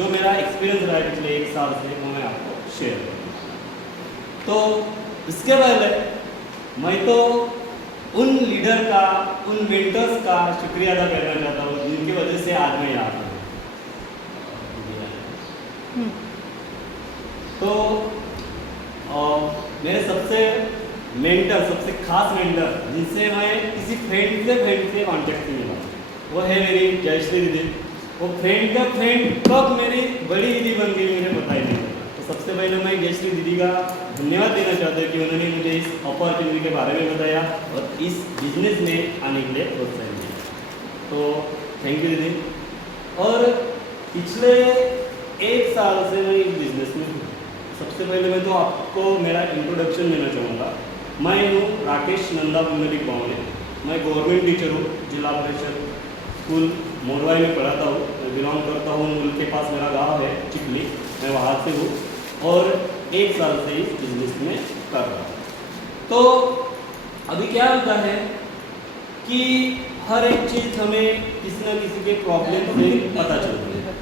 जो मेरा एक्सपीरियंस रहा है पिछले 1 साल से वो मैं आपको शेयर करूँगा। तो इसके पहले मैं तो उन लीडर का, उन मेंटर्स का शुक्रिया अदा करना चाहता हूँ जिनकी वजह से आज मैं यहाँ पर हूँ। तो मेरे सबसे मेंटर, सबसे खास मेंटर जिनसे मैं किसी फ्रेंड से कांटेक्ट में मिला, वो है मेरी जयश्री दीदी। वो फ्रेंड का फ्रेंड कब मेरी बड़ी दीदी बन गई मुझे पता ही नहीं चला। तो सबसे पहले मैं जयश्री दीदी का धन्यवाद देना चाहता हूँ कि उन्होंने मुझे इस अपॉर्चुनिटी के बारे में बताया और इस बिजनेस में आने के लिए प्रोत्साहन दिया। तो थैंक यू दीदी। और पिछले 1 साल से मैं इस बिजनेस में हूँ। सबसे पहले मैं तो आपको मेरा इंट्रोडक्शन देना चाहूँगा। मैं हूँ राकेश नंदा पुंडलिक बावने। मैं गवर्नमेंट टीचर हूँ, जिला परिषद स्कूल मोरवाई में पढ़ाता हूँ। मैं बिलोंग करता हूँ, मूल के पास मेरा गांव है चिखली, मैं वहाँ से हूँ और 1 साल से इस बिजनेस में कर रहा हूँ। तो अभी क्या होता है कि हर एक चीज़ हमें किसी न किसी के प्रॉब्लम से पता चलती है।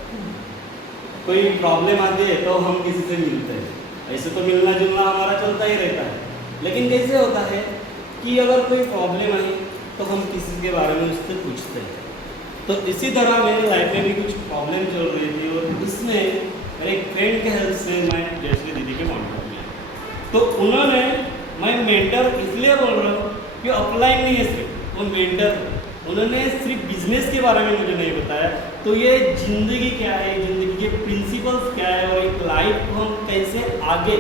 कोई प्रॉब्लम आती है तो हम किसी से मिलते हैं, ऐसे तो मिलना जुलना हमारा चलता ही रहता है। लेकिन कैसे होता है कि अगर कोई प्रॉब्लम आई तो हम किसी के बारे में उससे पूछते हैं। तो इसी तरह मेरी लाइफ में भी कुछ प्रॉब्लम चल रही थी और इसमें मेरे एक फ्रेंड के हेल्प से मैं जयश्री दीदी के कॉन्टेक्ट में आया। तो उन्होंने, मैं मेंटर इसलिए बोल रहा हूँ कि ऑफलाइन नहीं है सिर्फ, वो मेंटर, उन्होंने सिर्फ बिजनेस के बारे में मुझे नहीं बताया। तो ये ज़िंदगी क्या है, ज़िंदगी के प्रिंसिपल्स क्या है और एक लाइफ को हम कैसे आगे,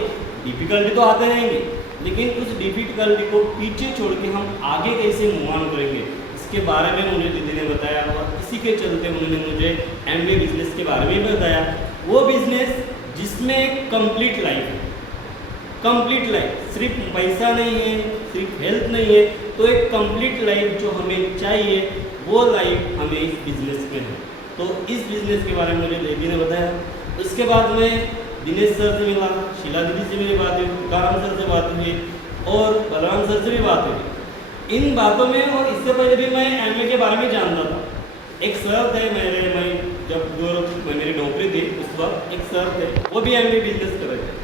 डिफ़िकल्टी तो आते रहेंगे लेकिन उस डिफ़िकल्टी को पीछे छोड़ के हम आगे कैसे मूव ऑन करेंगे, इसके बारे में मुझे दीदी ने बताया। और इसी के चलते उन्होंने मुझे MBA बिजनेस के बारे में बताया। वो बिजनेस जिसमें कंप्लीट लाइफ है, कंप्लीट लाइफ, सिर्फ पैसा नहीं है, सिर्फ हेल्थ नहीं है, तो एक कंप्लीट लाइफ जो हमें चाहिए वो लाइफ हमें इस बिजनेस में है। तो इस बिजनेस के बारे में मुझे दीदी ने बताया। उसके बाद मैं दिनेश सर से मिला, शीला दीदी से मेरी बात हुई, तुकाराम सर से बात हुई और बलराम सर से भी बात हुई। इन बातों में और इससे पहले भी मैं MBA के बारे में जानता था। एक सर थे मैं जब मेरी नौकरी थी उस वक्त एक सर थे, वो भी MBA बिजनेस कर रहे थे।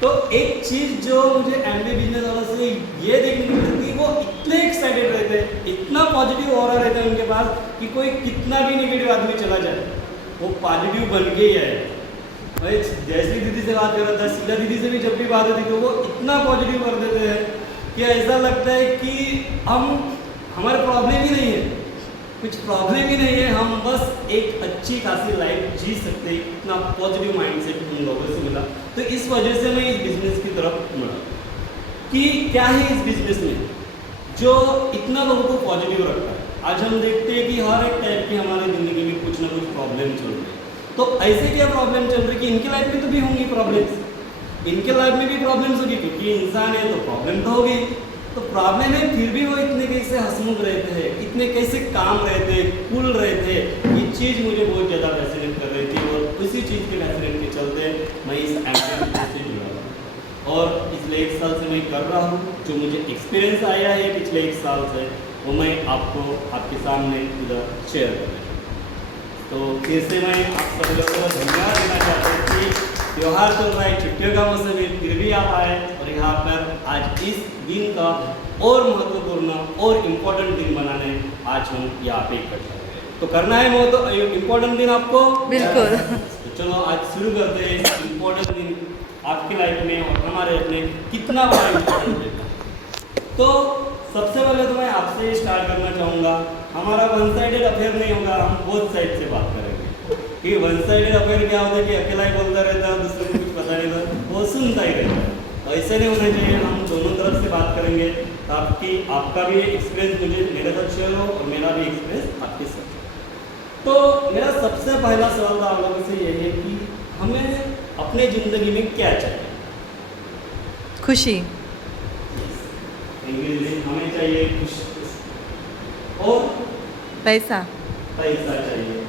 तो एक चीज़ जो मुझे MBA बिजनेस वालों से ये देखने को मिलती, वो इतने एक्साइटेड रहते, इतना पॉजिटिव ऑरा रहता है उनके पास कि कोई कितना भी नेगेटिव आदमी चला जाए वो पॉजिटिव बन के ही आए। मैं जयश्री दीदी से बात कर रहा था, शीला दीदी से भी जब भी बात होती तो वो इतना पॉजिटिव कर देते हैं कि ऐसा लगता है कि हमारे प्रॉब्लम ही नहीं है, कुछ प्रॉब्लम ही नहीं है, हम बस एक अच्छी खासी लाइफ जी सकते हैं। इतना पॉजिटिव माइंडसेट उन लोगों से मिला। तो इस वजह से मैं इस बिजनेस की तरफ मुड़ा कि क्या है इस बिजनेस में जो इतना लोगों को पॉजिटिव रखता है। आज हम देखते हैं कि हर एक टाइप की हमारी ज़िंदगी में कुछ ना कुछ प्रॉब्लम चल रही है। तो ऐसे क्या प्रॉब्लम चल रही है कि इनके लाइफ में तो भी होंगी प्रॉब्लम्स, इनके लाइफ में भी प्रॉब्लम्स होगी क्योंकि इंसान है तो प्रॉब्लम तो होगी। तो प्रॉब्लम है फिर भी वो इतने कैसे हंसमुख रहते हैं, इतने कैसे काम रहते हैं, कूल रहते हैं, ये चीज़ मुझे बहुत ज़्यादा फैसिनेट कर रही थी। और उसी चीज़ के फैसिनेट के चलते मैं इस MBA बिजनेस से जुड़ा हूँ और पिछले 1 साल से मैं कर रहा हूँ। जो मुझे एक्सपीरियंस आया है पिछले 1 साल से वो मैं आपको आपके सामने इधर शेयर कर रहा हूँ। तो फिर से मैं आप सब लोगों को धन्यवाद देना चाहता हूँ कि त्यौहार चल रहा है, छुट्टियों का मौसम है, फिर भी आप आए और यहाँ पर आज इस दिन का और महत्वपूर्ण और इम्पोर्टेंट दिन बनाने आज हम यहाँ पे इकट्ठा हुए। तो करना है इम्पोर्टेंट दिन आपको, बिल्कुल। तो चलो आज शुरू करते हैं। इम्पोर्टेंट दिन आपकी लाइफ में और हमारे अपने कितना बड़ा इम्पोर्टेंट है। तो सबसे पहले तो मैं आपसे स्टार्ट करना चाहूँगा, हमारा वन साइडेड अफेयर नहीं होगा, हम बोथ साइड से बात करेंगे। कि वन साइडेड अफेयर क्या होता है कि अकेला ही बोलता रहता है, दूसरे को कुछ पता नहीं था, वो सुनता ही रहता है। तो ऐसे नहीं होना चाहिए, हम दोनों तरफ से बात करेंगे ताकि आपका भी एक्सपीरियंस मुझे मेरे साथ शेयर हो और मेरा भी एक्सपीरियंस आपके साथ। तो मेरा सबसे पहला सवाल आप लोगों से ये है कि हमें अपने ज़िंदगी में क्या चाहिए? खुशी। हमें चाहिए खुशी और पैसा। पैसा चाहिए,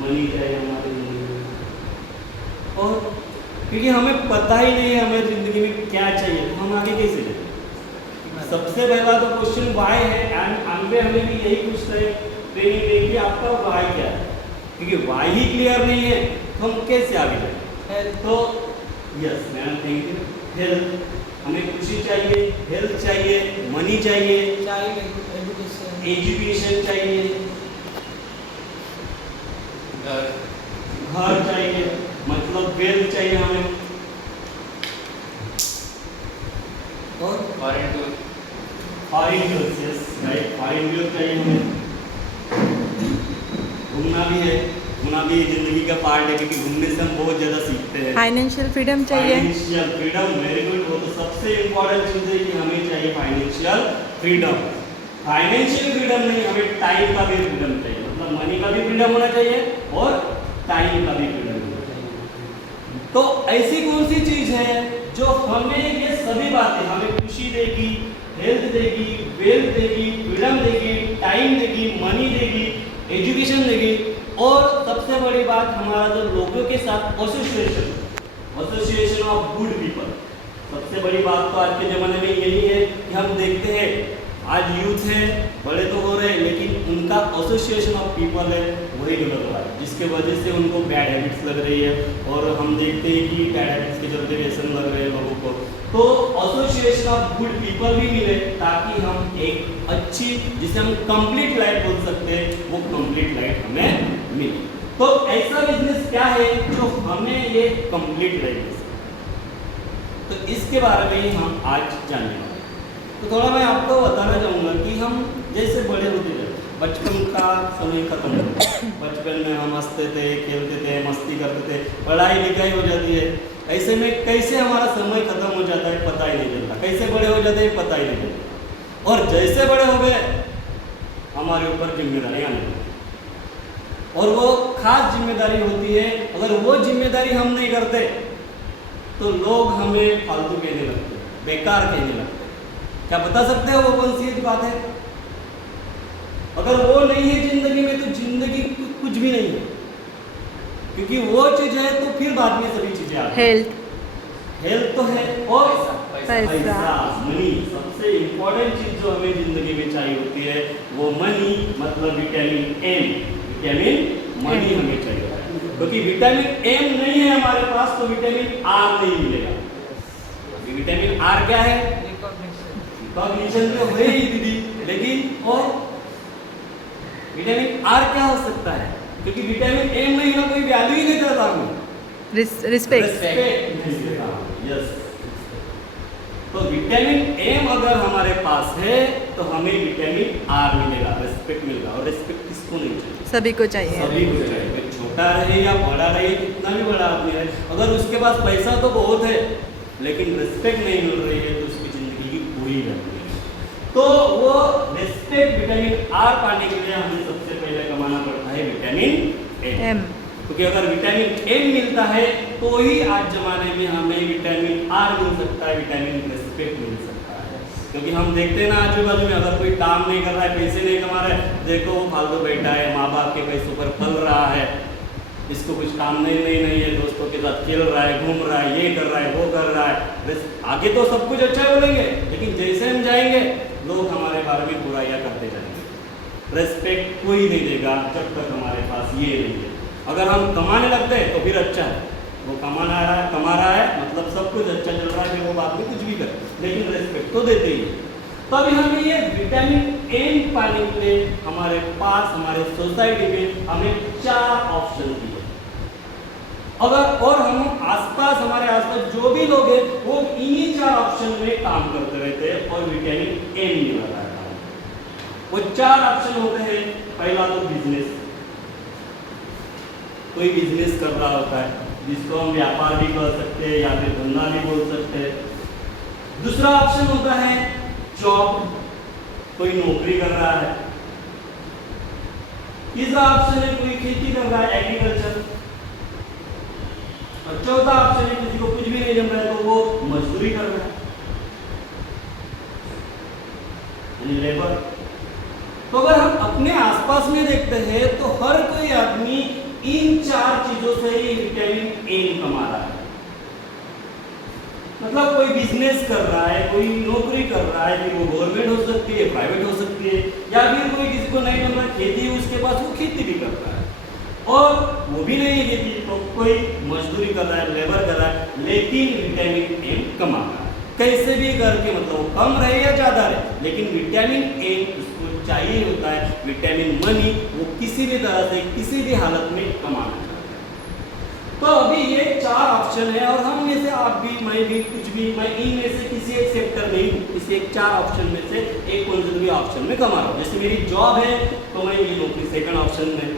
मनी चाहिए हमारी ज़िंदगी में। और क्योंकि हमें पता ही नहीं है हमें ज़िंदगी में क्या चाहिए तो हम आगे कैसे जाएंगे? सबसे पहला तो क्वेश्चन वाई है। एंड हमें भी यही पूछना है ट्रेनिंग कि आपका वाई क्या है, क्योंकि वाई ही क्लियर नहीं है तो हम कैसे आगे जाएंगे। हेल्थ, तो yes madam, thank you. Health, हमें खुशी चाहिए, हेल्थ चाहिए, मनी चाहिए, चाइल्ड एजुकेशन, एजुकेशन चाहिए, घर चाहिए, मतलब वेल्थ चाहिए हमें, और foreign tour, foreign tours, yes right, foreign tour चाहिए हमें। घूमना भी है, घूमना भी जिंदगी का पार्ट है, क्योंकि घूमने से हम बहुत ज़्यादा सीखते हैं। फाइनेंशियल फ्रीडम चाहिए। फाइनेंशियल फ्रीडम, वेरी गुड, वो तो सबसे इम्पोर्टेंट चीज़ है कि हमें चाहिए फाइनेंशियल फ्रीडम। फाइनेंशियल फ्रीडम नहीं, हमें टाइम का भी फ्रीडम चाहिए, मतलब मनी का भी फ्रीडम होना चाहिए और टाइम का भी फ्रीडम होना चाहिए। तो ऐसी कौन सी चीज़ है जो हमें ये सभी बातें, हमें खुशी देगी, हेल्थ देगी, वेल्थ देगी, फ्रीडम देगी, टाइम देगी, मनी देगी, एजुकेशन देगी, और सबसे बड़ी बात हमारा जो लोगों के साथ एसोसिएशन ऑफ गुड पीपल। सबसे बड़ी बात तो आज के ज़माने में यही है कि हम देखते हैं आज यूथ है, बड़े तो हो रहे हैं, लेकिन उनका एसोसिएशन ऑफ पीपल है वही गलत हुआ है, जिसके वजह से उनको बैड हैबिट्स लग रही है, और हम देखते हैं कि बैड हैबिट्स के चलते व्यसन लग रहे हैं लोगों को। तो एसोसिएशन ऑफ गुड पीपल भी मिले, ताकि हम एक अच्छी, जिसे हम कंप्लीट लाइफ बोल सकते हैं, वो कंप्लीट लाइफ हमें मिले। तो ऐसा बिजनेस क्या है जो हमें ये कंप्लीट लाइफ दे सकता है, तो इसके बारे में ही हम आज जानने वाले हैं। तो थोड़ा मैं आपको बताना चाहूँगा कि हम जैसे बड़े होते थे, बचपन का समय खत्म हो गया, बचपन में हम हंसते थे, खेलते थे, मस्ती करते थे, पढ़ाई लिखाई हो जाती है, ऐसे में कैसे हमारा समय खत्म हो जाता है पता ही नहीं चलता, कैसे बड़े हो जाते हैं पता ही नहीं चलता, और जैसे बड़े हो गए हमारे ऊपर जिम्मेदारी आने लगी, और वो खास जिम्मेदारी होती है, अगर वो जिम्मेदारी हम नहीं करते तो लोग हमें फालतू कहने लगते, बेकार कहने लगते। क्या बता सकते हो वो कौन सी बात है? अगर वो नहीं है जिंदगी में तो जिंदगी कुछ भी नहीं है, क्योंकि वो चीज है तो फिर बाद में सभी चीजें आती हैं। हेल्थ तो है, और पैसा, मनी, सबसे इम्पोर्टेंट चीज जो हमें जिंदगी में चाहिए होती है वो मनी, मतलब विटामिन एम, विटामिन मनी हमें चाहिए, क्योंकि विटामिन एम नहीं है हमारे पास तो विटामिन आर नहीं मिलेगा। विटामिन आर क्या है? रिकॉग्निशन तो है ही दीदी, लेकिन और विटामिन आर क्या हो सकता है? क्योंकि विटामिन एम नहीं ना, कोई वैल्यू ही नहीं करता हमें, रिस्पेक्ट नहीं देता। यस, तो विटामिन एम अगर हमारे पास है तो हमें विटामिन आर मिलेगा, रिस्पेक्ट मिलेगा, और रिस्पेक्ट किसको नहीं चाहिए? सभी को चाहिए। सभी को चाहिए, छोटा रहे या बड़ा रहे, कितना भी बड़ा आदमी रहे, अगर उसके पास पैसा तो बहुत है लेकिन रिस्पेक्ट नहीं मिल रही है तो उसकी जिंदगी की पूरी रहती है। तो वो रिस्पेक्ट, विटामिन आर पाने के लिए हमें सबसे पहले कमाना पड़ता है विटामिन एम, क्योंकि अगर विटामिन एम मिलता है तो ही आज जमाने में हमें विटामिन आर मिल सकता है, विटामिन रिस्पेक्ट मिल सकता है। क्योंकि हम देखते हैं ना आजू बाजू में, अगर कोई काम नहीं कर रहा है, पैसे नहीं कमा रहा है, देखो वो फालतू बैठा है, माँ बाप के पैसों पर पल रहा है, इसको कुछ काम नहीं है, दोस्तों के साथ खेल रहा है, घूम रहा है, ये कर रहा है, वो कर रहा है, आगे तो सब कुछ अच्छा बोलेंगे, लेकिन जैसे हम जाएंगे लोग हमारे बारे में बुराइयां करते जाएंगे। रिस्पेक्ट कोई नहीं देगा जब तक हमारे पास ये नहीं है। अगर हम कमाने लगते हैं तो फिर अच्छा है, वो कमा रहा है मतलब सब कुछ अच्छा चल रहा है, फिर वो बात में कुछ भी करे, लेकिन रिस्पेक्ट तो देते ही है। तो अभी हमें ये विटामिन एम पाने के लिए हमारे पास, हमारे सोसाइटी में हमें 4 ऑप्शन दिए। अगर और हम आसपास, हमारे आसपास जो भी लोग हैं वो इन्हीं 4 ऑप्शन में काम करते रहते हैं और विटामिन एम मिला रहता है। वो 4 ऑप्शन होते हैं। पहला तो बिजनेस, कोई बिजनेस कर रहा होता है जिसको हम व्यापार भी कर सकते हैं या फिर धंधा भी बोल सकते हैं। दूसरा ऑप्शन होता है जॉब, कोई नौकरी कर रहा है। तीसरा ऑप्शन है कोई खेती कर रहा है, एग्रीकल्चर। और चौथा ऑप्शन है किसी को कुछ भी नहीं जम रहा है तो वो मजदूरी कर रहा है, यानी लेबर। तो अगर हम अपने आसपास में देखते हैं तो हर कोई आदमी इन 4 चीजों से ही विटामिन ए कमा रहा है। मतलब कोई बिजनेस कर रहा है, कोई नौकरी कर रहा है, फिर वो गवर्नमेंट हो सकती है, प्राइवेट हो सकती है, या फिर कोई किसी को नहीं मिल रहा खेती है उसके पास, वो खेती भी कर रहा है। और वो भी नहीं है कि तो कोई मजदूरी कर रहा है, लेबर कर रहा है, लेकिन विटामिन एम कमा रहा है कैसे भी करके, मतलब वो कम रहे या ज़्यादा रहे, लेकिन विटामिन एम उसको चाहिए होता है। विटामिन मनी वो किसी भी तरह से किसी भी हालत में कमाना चाहता है। तो अभी ये 4 ऑप्शन है और हम में से आप भी, मैं भी, कुछ भी, मैं इनमें से किसी एक सेक्टर नहीं हूँ, किसी एक 4 ऑप्शन में से एक कौन से भी ऑप्शन में कमा रहा हूँ। जैसे मेरी जॉब है तो मैं ये नौकरी सेकंड ऑप्शन में,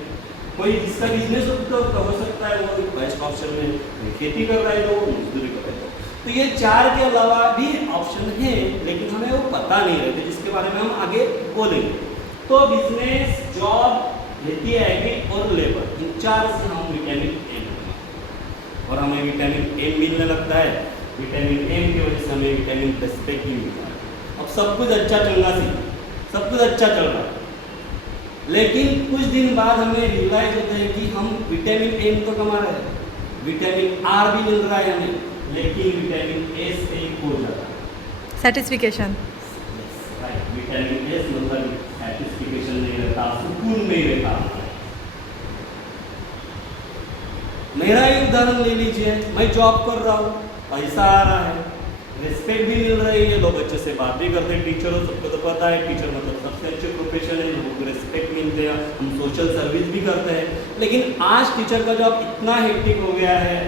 कोई जिसका बिजनेस हो सकता है वो फर्स्ट ऑप्शन में, खेती कर रहा है तो वो मजदूरी कर रहा है। तो ये 4 के अलावा भी ऑप्शन है, लेकिन हमें वो पता नहीं रहते, जिसके बारे में हम आगे बोलेंगे। तो बिजनेस, जॉब, खेती, एग्री और लेबर, इन 4 से हम विटामिन एम और हमें विटामिन एम मिलने लगता है। विटामिन एम की वजह से हमें विटामिन रेस्पेक्ट भी मिलता है। अब सब कुछ अच्छा चलना चाहिए, सब कुछ अच्छा चल रहा है, लेकिन कुछ दिन बाद हमें रियलाइज होता है कि हम विटामिन एम तो कमा रहे हैं, विटामिन आर भी मिल रहा है हमें, लेकिन विटामिन एस से हो जाता है सेटिस्फिकेशन। विटामिन एस मतलब सेटिस्फिकेशन नहीं रहता, सुकून नहीं रहता। मेरा ही उदाहरण ले लीजिए, मैं जॉब कर रहा हूँ, पैसा आ रहा है, रिस्पेक्ट भी मिल रही है, लोग अच्छे से बात भी करते हैं, टीचर हो सबको तो पता है, टीचर मतलब सबसे अच्छे प्रोफेशन है, लोगों को रिस्पेक्ट मिलते हैं, हम सोशल सर्विस भी करते हैं। लेकिन आज टीचर का जॉब इतना हेक्टिक हो गया है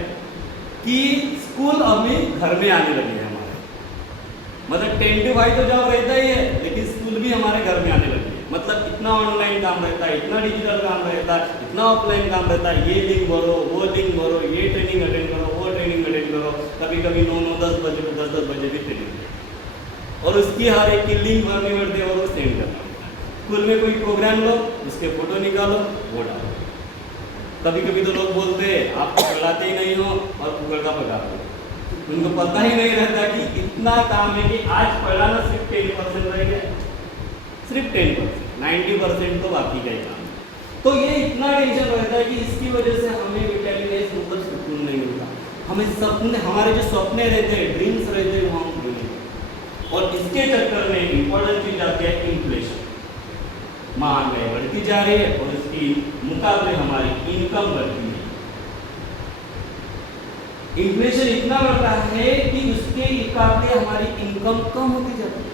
कि स्कूल अभी घर में आने लगे हैं हमारे, मतलब 10 to 5 तो जॉब रहता ही है, लेकिन स्कूल भी हमारे घर में आने लगे हैं। मतलब इतना ऑनलाइन काम रहता है, इतना डिजिटल काम रहता है, इतना ऑफलाइन काम रहता है, ये लिंक भरो, वो लिंक भरो, ये ट्रेनिंग अटेंड करो, वो ट्रेनिंग अटेंड करो, कभी कभी 9-9, 10 बजे 10 बजे भी ट्रेनिंग, और उसकी हर एक की लिंक भरनी पड़ती है और वो सेंड करना पड़ता है। स्कूल में कोई प्रोग्राम लो, उसके फोटो निकालो, वो डालो। कभी कभी तो लोग बोलते हैं आप तो पढ़ाते ही नहीं हो और गूगल का पढ़ा दो, उनको पता ही नहीं रहता कि इतना काम है कि आज पढ़ाना सिर्फ 10% रह गया, सिर्फ 10%, 90% तो बाकी का ही काम है। तो ये इतना टेंशन रहता है कि इसकी वजह से हमें विटामिन ए मतलब सुकून नहीं मिलता, हमें सपने, हमारे जो सपने रहते हैं, ड्रीम्स रहते हैं, वो हम पूरे नहीं करते। और इसके चक्कर में इंपॉर्टेंट चीज आती है इन्फ्लेशन, महंगाई बढ़ती जा रही है और इसकी मुकाबले हमारी इनकम बढ़ती है। इन्फ्लेशन इतना बढ़ रहा है कि उसके मुकाबले हमारी इनकम कम होती जाती है।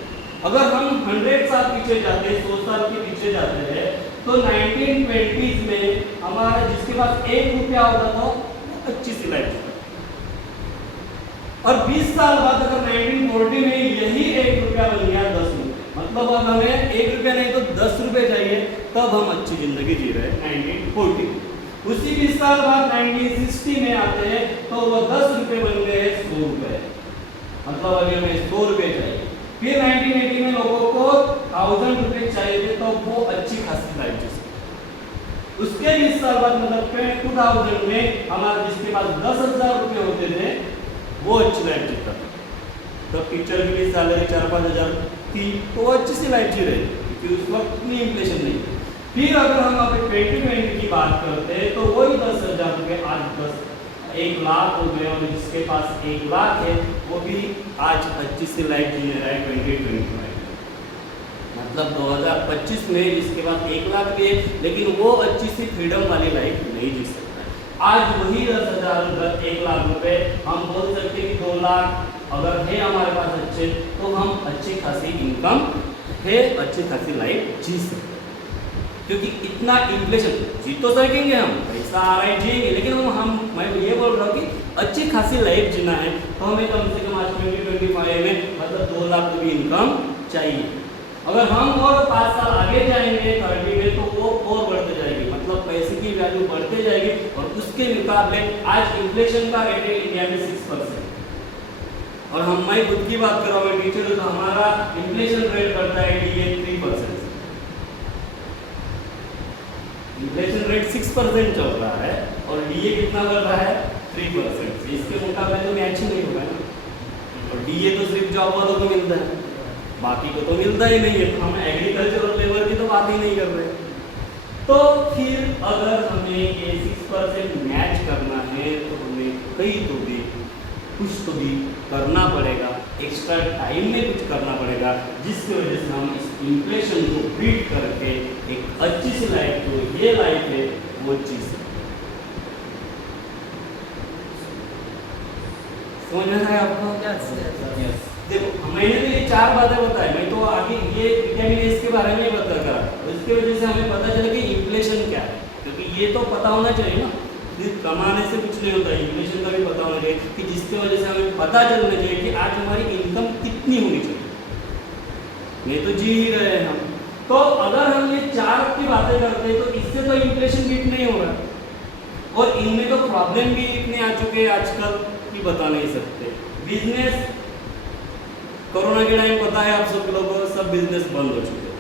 अगर हम 100 साल पीछे जाते हैं, 100 साल के पीछे जाते हैं, तो 1920s में हमारा जिसके पास 1 रुपया होता था वो अच्छी सी लाइफ था, और 20 साल बाद अगर 1940 में यही 1 रुपया बन गया 10 रुपये, मतलब अब हमें 1 रुपया नहीं तो 10 रुपये चाहिए, तब हम अच्छी जिंदगी जी रहे हैं 1940। उसी 20 साल बाद 1960 में आते हैं तो वो 10 रुपये बन गए 100 रुपये, मतलब अभी हमें 100 रुपये चाहिए। फिर 1980 में लोगों को 1000 रुपये चाहिए थे, तो वो अच्छी खासी लाइफ जी सकते। उसके 20 साल बाद मतलब 2000 में हमारे जिसके पास 10,000 रुपये होते थे वो अच्छी लाइफ जीता था। तो टीचर की भी सैलरी 4-5 हज़ार थी, तो वो अच्छी सी लाइफ जी रही थी क्योंकि उस वक्त इतनी इन्फ्लेशन नहीं थी। फिर अगर हम अभी 2020 की बात करते हैं तो वही 10,000 रुपये आज 1 लाख हो गए, और जिसके पास 1 लाख है वो भी आज अच्छी सी लाइफ जी रहा है 2025। मतलब 2025 में जिसके पास 1 लाख भी है, लेकिन वो अच्छी सी फ्रीडम वाली लाइफ नहीं जी सकता। आज वही 10,000 1 लाख रुपए हम बोल सकते हैं कि 2 लाख अगर है हमारे पास अच्छे, तो हम अच्छी खासी इनकम है, अच्छी खासी लाइफ जी सकते हैं। क्योंकि इतना इन्फ्लेशन जी तो सकेंगे, हम पैसा आ रहा है जिएंगे, लेकिन मैं ये बोल रहा हूँ कि अच्छी खासी लाइफ जीना है तो हमें कम से कम आज 2025 में मतलब 2 लाख की इनकम चाहिए। अगर हम और 5 साल आगे जाएंगे 30 में तो वो और बढ़ते जाएगी, मतलब पैसे की वैल्यू बढ़ते जाएगी, और उसके मुकाबले आज इन्फ्लेशन का रेट है इंडिया में 6%, और मैं खुद की बात कर रहा हूँ, टीचर तो हमारा इन्फ्लेशन रेट बढ़ता है DA 3%, इन्फ्लेशन रेट 6% चल रहा है और DA कितना बढ़ रहा है 3%। इसके मुकाबले तो मैच ही नहीं होगा ना, और DA तो सिर्फ जॉब वालों को मिलता है, बाकी को तो मिलता ही नहीं है। तो हम एग्रीकल्चर और लेबर की तो बात ही नहीं कर रहे। तो फिर अगर हमें ये 6% मैच करना है तो हमें कहीं तो भी कुछ तो भी करना पड़ेगा, एक्स्ट्रा टाइम में कुछ करना पड़ेगा, जिसकी वजह से हम इस इन्फ्लेशन को बीट करके एक अच्छी सी लाइफ जो ये लाइफ है वो जी सकते हैं। समझ में आया आपको? Yes, yes. देखो मैंने तो ये 4 बातें बताई, मैं तो आगे ये विटामिन ए के बारे में ही बता कर रहा हूं। इसकी वजह से हमें पता चला कि इन्फ्लेशन क्या है, क्योंकि ये तो पता होना चाहिए ना, सिर्फ कमाने से कुछ नहीं होता, इन्फ्लेशन का भी पता होना चाहिए कि जिसकी वजह से हमें पता चलना चाहिए कि आज हमारी इनकम कितनी होनी चाहिए। नहीं तो जी ही रहे हैं हम। तो अगर हम ये 4 की बातें करते हैं तो इससे तो इन्फ्लेशन बीट नहीं होगा, और इनमें तो प्रॉब्लम भी इतने आ चुके हैं आजकल कि बता नहीं सकते। बिजनेस कोरोना के टाइम पता है आप सब लोगों को, सब बिजनेस बंद हो चुके हैं।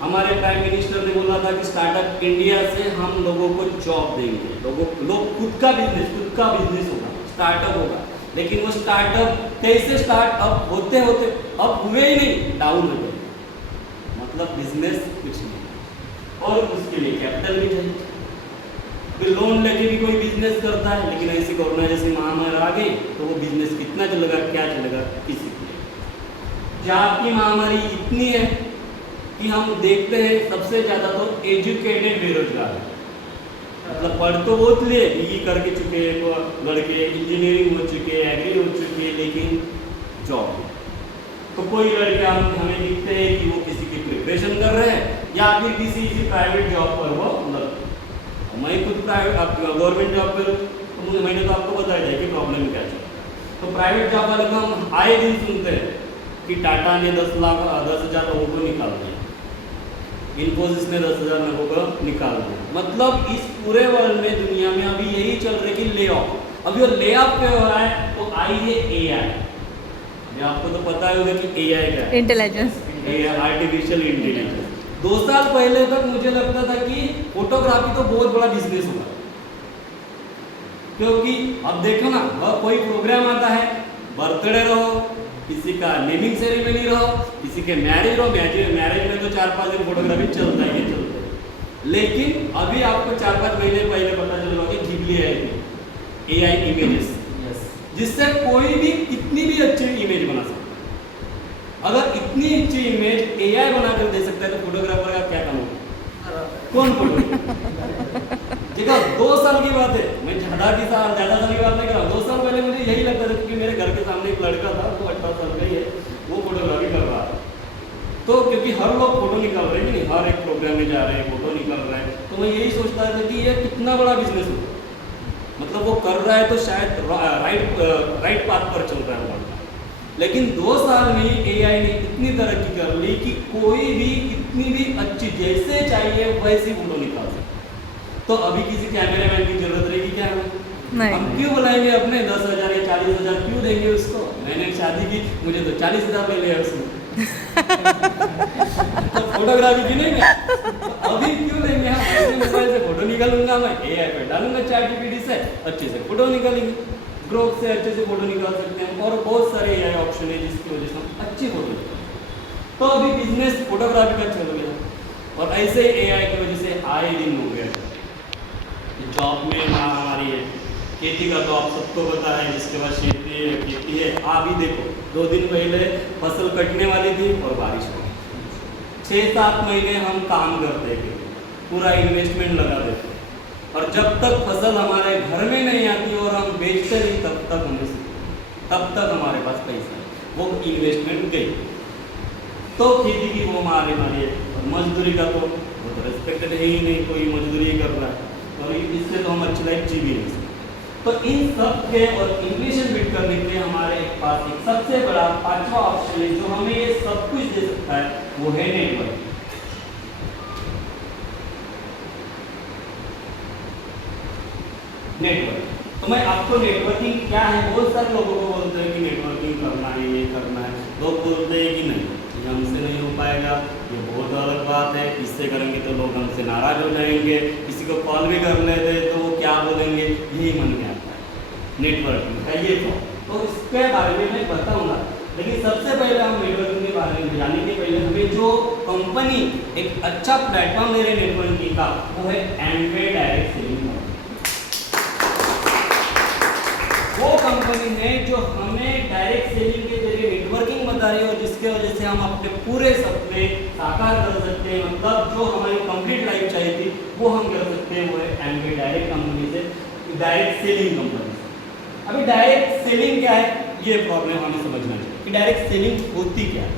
हमारे प्राइम मिनिस्टर ने बोला था कि स्टार्टअप इंडिया से हम लोगों को जॉब देंगे, लोग खुद का बिजनेस होगा, स्टार्टअप होगा। लेकिन वो स्टार्टअप कैसे स्टार्टअप होते होते अब हुए ही नहीं, डाउन हो गए, मतलब बिजनेस कुछ नहीं, और उसके लिए कैपिटल भी चाहिए। फिर लोन लेके भी कोई बिजनेस करता है, लेकिन ऐसी कोरोना जैसी महामारी आ गई तो वो बिजनेस कितना चलेगा, क्या चलेगा, किसी को नहीं। जहाँ की महामारी इतनी है कि हम देखते हैं सबसे ज़्यादा तो एजुकेटेड बेरोजगार है, मतलब पढ़ तो बहुत लिए, बीई करके चुके लड़के, इंजीनियरिंग हो चुके, एग्री हो चुके, लेकिन जॉब नहीं। तो कोई लड़के हमें दिखते हैं कि वो किसी की प्रिपरेशन कर रहे हैं या फिर किसी प्राइवेट जॉब पर वो मतलब, मैं खुद प्राइवेट गवर्नमेंट जॉब पर, तो मैंने तो आपको बताया था कि प्रॉब्लम क्या है। तो प्राइवेट जॉब वाले को हम आए दिन सुनते हैं कि टाटा ने 10,000 लोगों को निकाल दिया, इन्फोसिस ने 10,000 लोगों को निकाल दिया। मतलब इस पूरे वर्ल्ड में, दुनिया में अभी यही चल रहा है कि ले ऑफ। अभी वो ले ऑफ पे हो रहा है तो आई है एआई। आपको तो पता ही होगा कि एआई क्या है, इंटेलिजेंस, आर्टिफिशियल इंटेलिजेंस। 2 साल पहले तक मुझे लगता था कि फोटोग्राफी तो बहुत बड़ा बिजनेस होगा, क्योंकि अब देखो ना, कोई प्रोग्राम आता है, बर्थडे रहो, किसी का नेमिंग सेरेमनी रहो, किसी के मैरिज रहो, मैरिज में तो 4-5 दिन फोटोग्राफी चलता ही चलता है। लेकिन अभी आपको 4-5 महीने पहले पता चला कि घिबली एआई इमेजेस, जिससे कोई भी कितनी भी अच्छी इमेज बना सकता है। अगर इतनी अच्छी इमेज एआई बनाकर दे सकता है तो फोटोग्राफर का क्या काम होगा, कौन फोटो? देखो 2 साल की बात है, मैं ज़्यादा साल की बात नहीं कर रहा हूँ। 2 साल पहले मुझे यही लगता था, क्योंकि मेरे घर के सामने एक लड़का था, वो 18 साल का ही है, वो फोटोग्राफी कर रहा है। तो क्योंकि हर लोग फोटो निकाल रहे हैं, नहीं हर एक प्रोग्राम में जा रहे हैं, फोटो निकाल रहे हैं, तो मैं यही सोचता था कि ये कितना बड़ा बिजनेस होगा, मतलब वो कर रहा है तो शायद राइट पाथ पर चल रहा है। लेकिन 2 साल में एआई ने इतनी तरक्की कर ली कि कोई भी कितनी भी अच्छी जैसे चाहिए वैसी फोटो निकाल सकता। तो अभी किसी कैमरामैन की जरूरत रहेगी क्या हमें? नहीं। हम क्यों बुलाएंगे अपने 10,000 या 40,000 क्यों देंगे उसको? मैंने शादी की, मुझे तो 40,000 ले लिया उसने। तो फोटोग्राफी की नहीं मैं, तो अभी क्यों लेंगे हम? ऐसे मोबाइल से फोटो निकालूंगा मैं, एआई पे डालूंगा, ChatGPT से अच्छे से फोटो निकालेंगे, ग्रोक से अच्छे से फोटो निकाल सकते हैं, और बहुत सारे एआई ऑप्शन है जिसकी वजह से हम अच्छी फोटो निकालते। तो अभी बिजनेस फोटोग्राफी का चल गया, और ऐसे ही एआई की वजह से आए दिन हो गया। जॉब में हमारी है, खेती का तो आप सबको पता है, जिसके बाद खेती है। अभी देखो 2 दिन पहले फसल कटने वाली थी और बारिश हो गई। 6-7 महीने हम काम करते थे, पूरा इन्वेस्टमेंट लगा देते, और जब तक फसल हमारे घर में नहीं आती और हम बेचते नहीं तब तक हमारे पास पैसा, वो इन्वेस्टमेंट गई। तो खेती की वो मारी है, और मजदूरी का तो वो तो रिस्पेक्टेड है ही नहीं, कोई मजदूरी कर रहा है, और इससे तो हम अच्छी लाइफ जी भी नहीं सकते। तो इन सब के और इन्फ्लेशन बीट करने के लिए हमारे पास एक सबसे बड़ा 5वां ऑप्शन है जो हमें ये सब कुछ दे सकता है, वो है नेटवर्क। तो मैं आपको नेटवर्किंग क्या है, बहुत सारे लोगों को बोलते हैं कि नेटवर्किंग करना है, ये करना है। लोग बोलते हैं कि नहीं, ये हमसे नहीं हो पाएगा, ये बहुत अलग बात है, इससे करेंगे तो लोग हमसे नाराज हो जाएंगे, किसी को कॉल भी कर लेते तो वो क्या बोलेंगे, यही मन में आता है नेटवर्किंग का ये तो इसके बारे में मैं बताऊँगा। लेकिन सबसे पहले हम नेटवर्किंग के बारे में जानने के पहले हमें जो कंपनी एक अच्छा प्लेटफॉर्म दे रहे नेटवर्किंग का, वो है एमवे डायरेक्ट सेलिंग। वो कंपनी है जो हमें डायरेक्ट सेलिंग के जरिए नेटवर्किंग बता रही है, और जिसके वजह से हम अपने पूरे सपने साकार कर सकते हैं। मतलब जो हमारी कंप्लीट लाइफ चाहिए थी वो हम कर सकते हैं, वो है एमवे डायरेक्ट कंपनी से, डायरेक्ट सेलिंग कंपनी से। अभी डायरेक्ट सेलिंग क्या है, ये प्रॉब्लम हमें समझना चाहिए कि डायरेक्ट सेलिंग होती क्या है।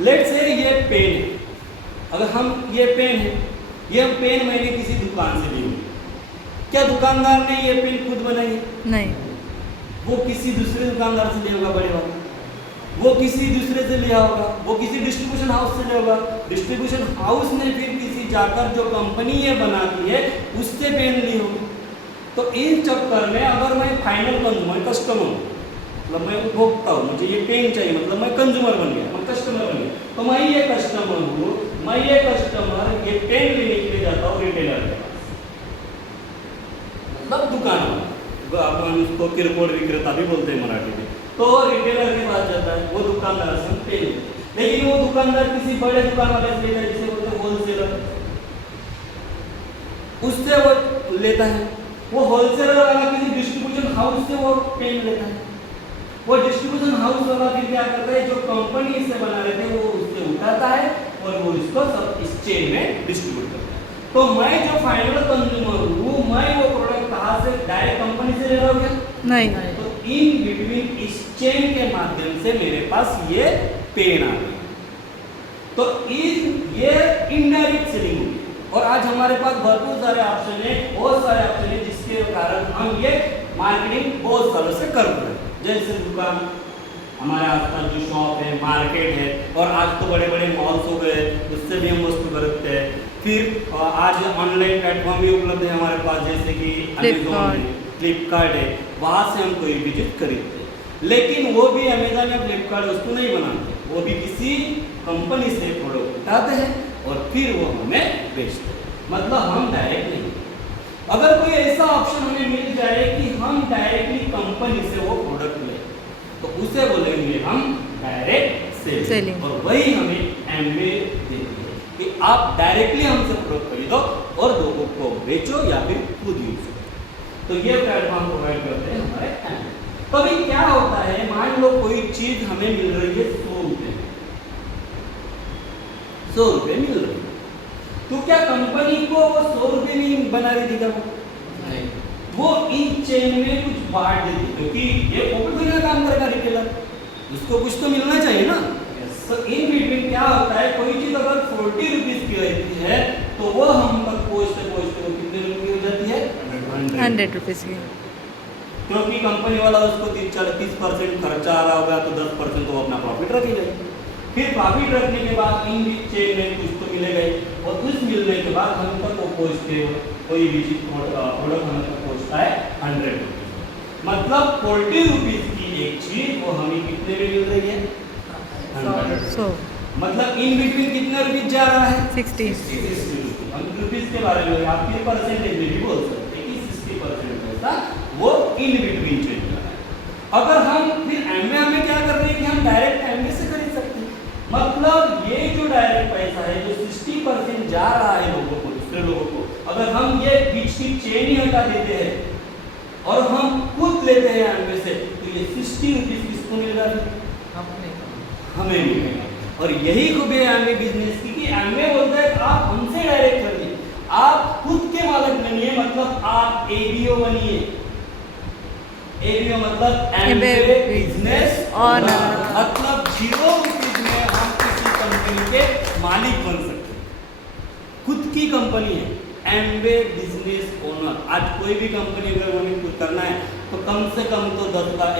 लेट्स से ये पेन है, अगर हम ये पेन है, ये पेन मैंने किसी दुकान से ली हुई, क्या दुकानदार ने ये पेन खुद बनाई है? नहीं। वो किसी दूसरे दुकानदार से लिया होगा, बड़े वाला, वो किसी दूसरे से लिया होगा, वो किसी डिस्ट्रीब्यूशन हाउस से लिया होगा, डिस्ट्रीब्यूशन हाउस ने फिर किसी जाकर जो कंपनी ये बनाती है उससे पेन ली होगी। तो इन चक्कर में अगर मैं फाइनल कंज्यूमर कस्टमर हूँ, मतलब मैं उपभोक्ता हूँ, मुझे ये पेन चाहिए, मतलब मैं कंज्यूमर बन गया, मैं कस्टमर बन गया, तो मैं ये कस्टमर हूँ, मैं ये कस्टमर ये पेन लेने के लिए जाता हूँ रिटेलर के पास, मतलब दुकान वाला, अपन उसको किरकोळ विक्रेता भी बोलते हैं मराठी में। तो रिटेलर के पास जाता है, वो दुकानदार से पेन लेता है, लेकिन वो दुकानदार किसी बड़े दुकान वाले से लेता है, जिसे बोलते हैं होलसेलर, उससे वो लेता है। वो होलसेलर वाला किसी डिस्ट्रीब्यूशन हाउस से वो पेन लेता है, वो डिस्ट्रीब्यूशन हाउस वाला फिर क्या करता है, जो कंपनी इससे बना रहे थे वो उससे उठाता है और वो इसको सब इस चेन में डिस्ट्रीब्यूट करता है। तो मैं जो फाइनल कंज्यूमर हूँ, मैं वो प्रोडक्ट कहाँ से, डायरेक्ट कंपनी से ले रहा हूँ क्या? नहीं। तो इन बिटवीन इस चेन के माध्यम से मेरे पास ये पेन आ गई, तो ये इनडायरेक्ट सेलिंग होगी। और आज हमारे पास भरपूर सारे ऑप्शन है, बहुत सारे ऑप्शन है, जिसके कारण हम ये मार्केटिंग बहुत सालों से कर रहे हैं। जैसे दुकान, हमारे आसपास जो शॉप है, मार्केट है, और आज तो बड़े बड़े मॉल्स हो गए, उससे भी हम वस्तु खरीदते हैं। फिर आज ऑनलाइन प्लेटफॉर्म भी उपलब्ध है हमारे पास, जैसे कि अमेजोन है, फ्लिपकार्ट है, वहाँ से हम कोई भी चीज खरीदते हैं। लेकिन वो भी अमेजोन या फ्लिपकार्ट वस्तु नहीं बनाते, वो भी किसी कंपनी से प्रोडक्ट उठाते हैं और फिर वो हमें बेचते हैं, मतलब हम डायरेक्ट नहीं। अगर कोई ऐसा ऑप्शन हमें मिल जाए कि हम डायरेक्टली कंपनी से वो प्रोडक्ट लें, तो उसे बोलेंगे हम डायरेक्ट सेलिंग, और वही हमें एमवे देती है कि आप डायरेक्टली हमसे प्रोडक्ट खरीदो और लोगों को बेचो या फिर खुद यूज करो। तो ये प्लेटफॉर्म प्रोवाइड करते हैं हमारे एमवे। तो अभी क्या होता है, मान लो कोई चीज हमें मिल रही है 100 रुपये, 100 रुपये मिल रही है, तो क्या कंपनी को वो 100 रुपये में बना रही थी क्या? वो इन चेन में कुछ बांट देती, क्योंकि ये पॉकेट का काम करेगा रिटेलर, उसको कुछ तो मिलना चाहिए ना। तो इन बिटवीन क्या होता है, कोई चीज अगर 40 रुपीज की रहती है तो वो हम तक पहुँचते पहुँचते वो कितने रुपये की हो जाती है? 100 रुपीज़ की। क्योंकि कंपनी वाला उसको 30% खर्चा आ रहा होगा, तो 10% तो अपना प्रॉफिट रख ही लेगा। फिर प्रॉफिट रखने के बाद इन चेन में कुछ तो मिलेगा, और कुछ मिलने के बाद हम तक वो पहुँचते हो, कोई भी चीज प्रोडक्ट हमें तक पहुँचता है 100 रुपीज, मतलब 40 रुपीज की एक चीज वो हमें कितने में मिल रही है? 100। मतलब इन बिटवीन कितने रुपीज जा रहा है? 60 रुपीज के बारे में आप फिर परसेंटेज में भी बोल सकते हैं कि 60% पैसा वो इन बिटवीन चेंज कर रहा है। अगर हम फिर एमवे में क्या कर रहे हैं कि हम डायरेक्ट एमवे से खरीद सकते हैं, मतलब ये जो डायरेक्ट पैसा है जो 60% जा रहा है लोगों को, दूसरे लोगों को, अगर हम ये बीच की चेन ही हटा देते हैं और हम खुद लेते हैं एमवे से, तो ये 60 रुपीज किसको मिल रहा है? हमें मिलेगा। और यही खूबी है एमवे बिजनेस की, कि एमवे बोलता है आप हमसे डायरेक्ट करिए, आप खुद के मालिक बनिए, मतलब आप एबीओ बनिए। एबीओ मतलब एमवे बिजनेस ओनर, मतलब 0 रुपीज में हम किसी कंपनी के मालिक बन सकते हैं, खुद की कंपनी है एमवे बिजनेस ओनर। आज कोई भी कंपनी अगर उन्हें कुछ करना है तो कम से कम तो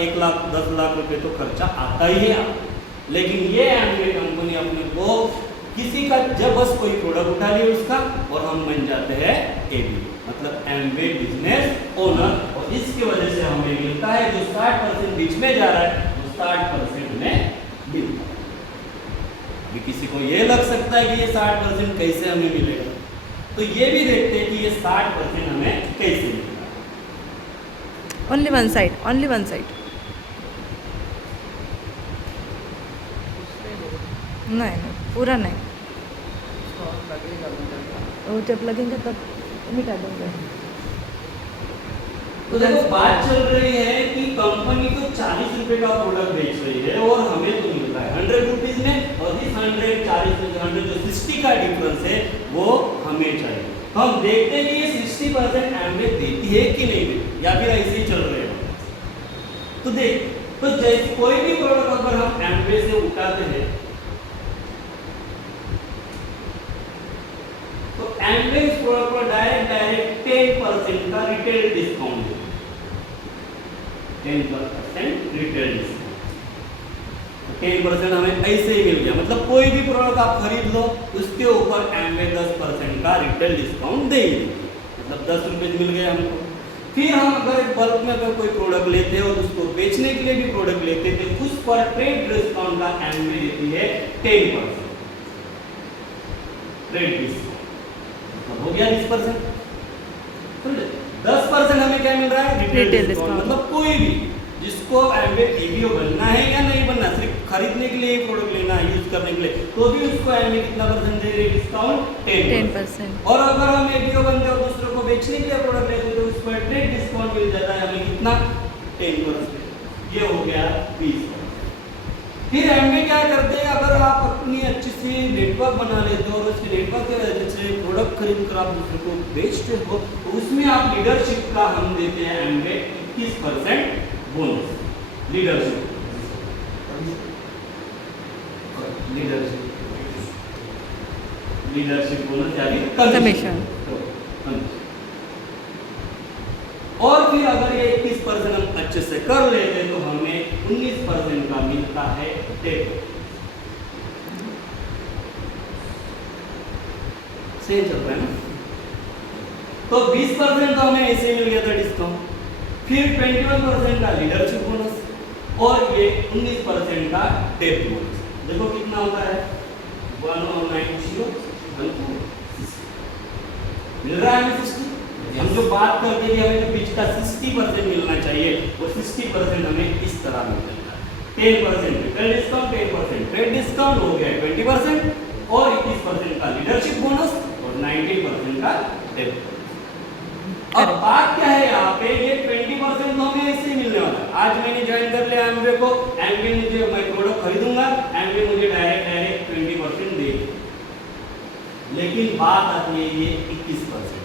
1 लाख 10 लाख रुपए तो खर्चा आता ही है। लेकिन ये एमवे कंपनी अपने को किसी का जब बस कोई प्रोडक्ट उठा लिया उसका, और हम बन जाते हैं एबीओ, मतलब एमवे बिजनेस ओनर। और इसकी वजह से हमें मिलता है जो 60% बीच में जा रहा है वो 60% में मिलता है। अभी किसी को ये लग सकता है कि ये 60% कैसे हमें मिलेगा, तो ये भी देखते हैं कि ये 60% हमें कैसे मिलेगा। Only one side. नहीं, पूरा नहीं, वो जब लगेंगे तब मिटा देंगे। तो देखो बात चल रही है कि कंपनी तो 40 रुपए का प्रोडक्ट बेच रही है और हमें तो मिल रहा है 100 रुपीज में, और इस 100 40 100 जो 60 का डिफरेंस है वो हमें चाहिए। तो हम देखते हैं कि ये 60% एमवे देती है कि नहीं देती, या फिर ऐसे ही चल रहे हैं। तो देख, तो जैसे कोई भी प्रोडक्ट अगर हम एमवे से उठाते हैं तो एमवे इस प्रोडक्ट पर डायरेक्ट 10% का रिटेल डिस्काउंट देते हैं। 10% रिटेल डिस्काउंट, 10% हमें ऐसे ही मिल गया। मतलब कोई भी प्रोडक्ट आप खरीद लो उसके ऊपर एमवे 10% का रिटेल डिस्काउंट दे ही देगी। मतलब 10 रुपये मिल गए हमको। फिर हम अगर एक बल्क में अगर कोई प्रोडक्ट लेते हैं और उसको बेचने के लिए भी प्रोडक्ट लेते थे, उस पर ट्रेड डिस्काउंट का एमवे देती है 10%। ट्रेड डिस्काउंट मतलब हो गया 20%। 10% हमें क्या मिल रहा है? Retail discount. मतलब कोई भी जिसको एमवे टीवीओ बनना है या नहीं बनना, सिर्फ खरीदने के लिए प्रोडक्ट लेना है, यूज करने के लिए, तो भी उसको एमवे कितना परसेंट दे रहे हैं डिस्काउंट? 10%। और अगर हम एबीओ बनते हैं और दूसरों को बेचने के लिए प्रोडक्ट लेते हैं तो उस पर ट्रेड डिस्काउंट मिल जाता है हमें कितना? 10%। ये हो गया 20%। फिर एमवे क्या करते हैं, अगर आप अपनी अच्छी सी नेटवर्क बना लेते हो और उसके नेटवर्क के वजह से प्रोडक्ट खरीद कर आप दूसरों को बेचते हो, तो उसमें आप लीडरशिप का हम देते हैं एमवे 21% बोनस। लीडरशिप बोनस यानी कमीशन। और फिर अगर ये 21% हम अच्छे से कर लेते तो हमें 19% का मिलता है टेक। सही चल रहा है ना? तो 20% तो हमें ऐसे मिल गया था डिस्काउंट। फिर 21% का लीडरशिप बोनस और ये 19% का डेट बोनस। देखो कितना होता है? 1090 मिल रहा है हमें 60। हम जो बात करते हैं कि हमें जो बीच का 60% मिलना चाहिए, वो 60% हमें इस तरह मिल जाता है। 10% रिटेल डिस्काउंट, 10% ट्रेड डिस्काउंट हो गया 20% और 21% का लीडरशिप बोनस और 19% का डेट बोनस। अब बात क्या है यहाँ पे, ये 20% तो हमें ऐसे ही मिलने वाला है। आज मैंने ज्वाइन कर लिया एमवे को, एमवे मुझे, मैं प्रोडक्ट खरीदूंगा, एमवे मुझे डायरेक्ट 20% देगी। लेकिन बात आती है ये 21%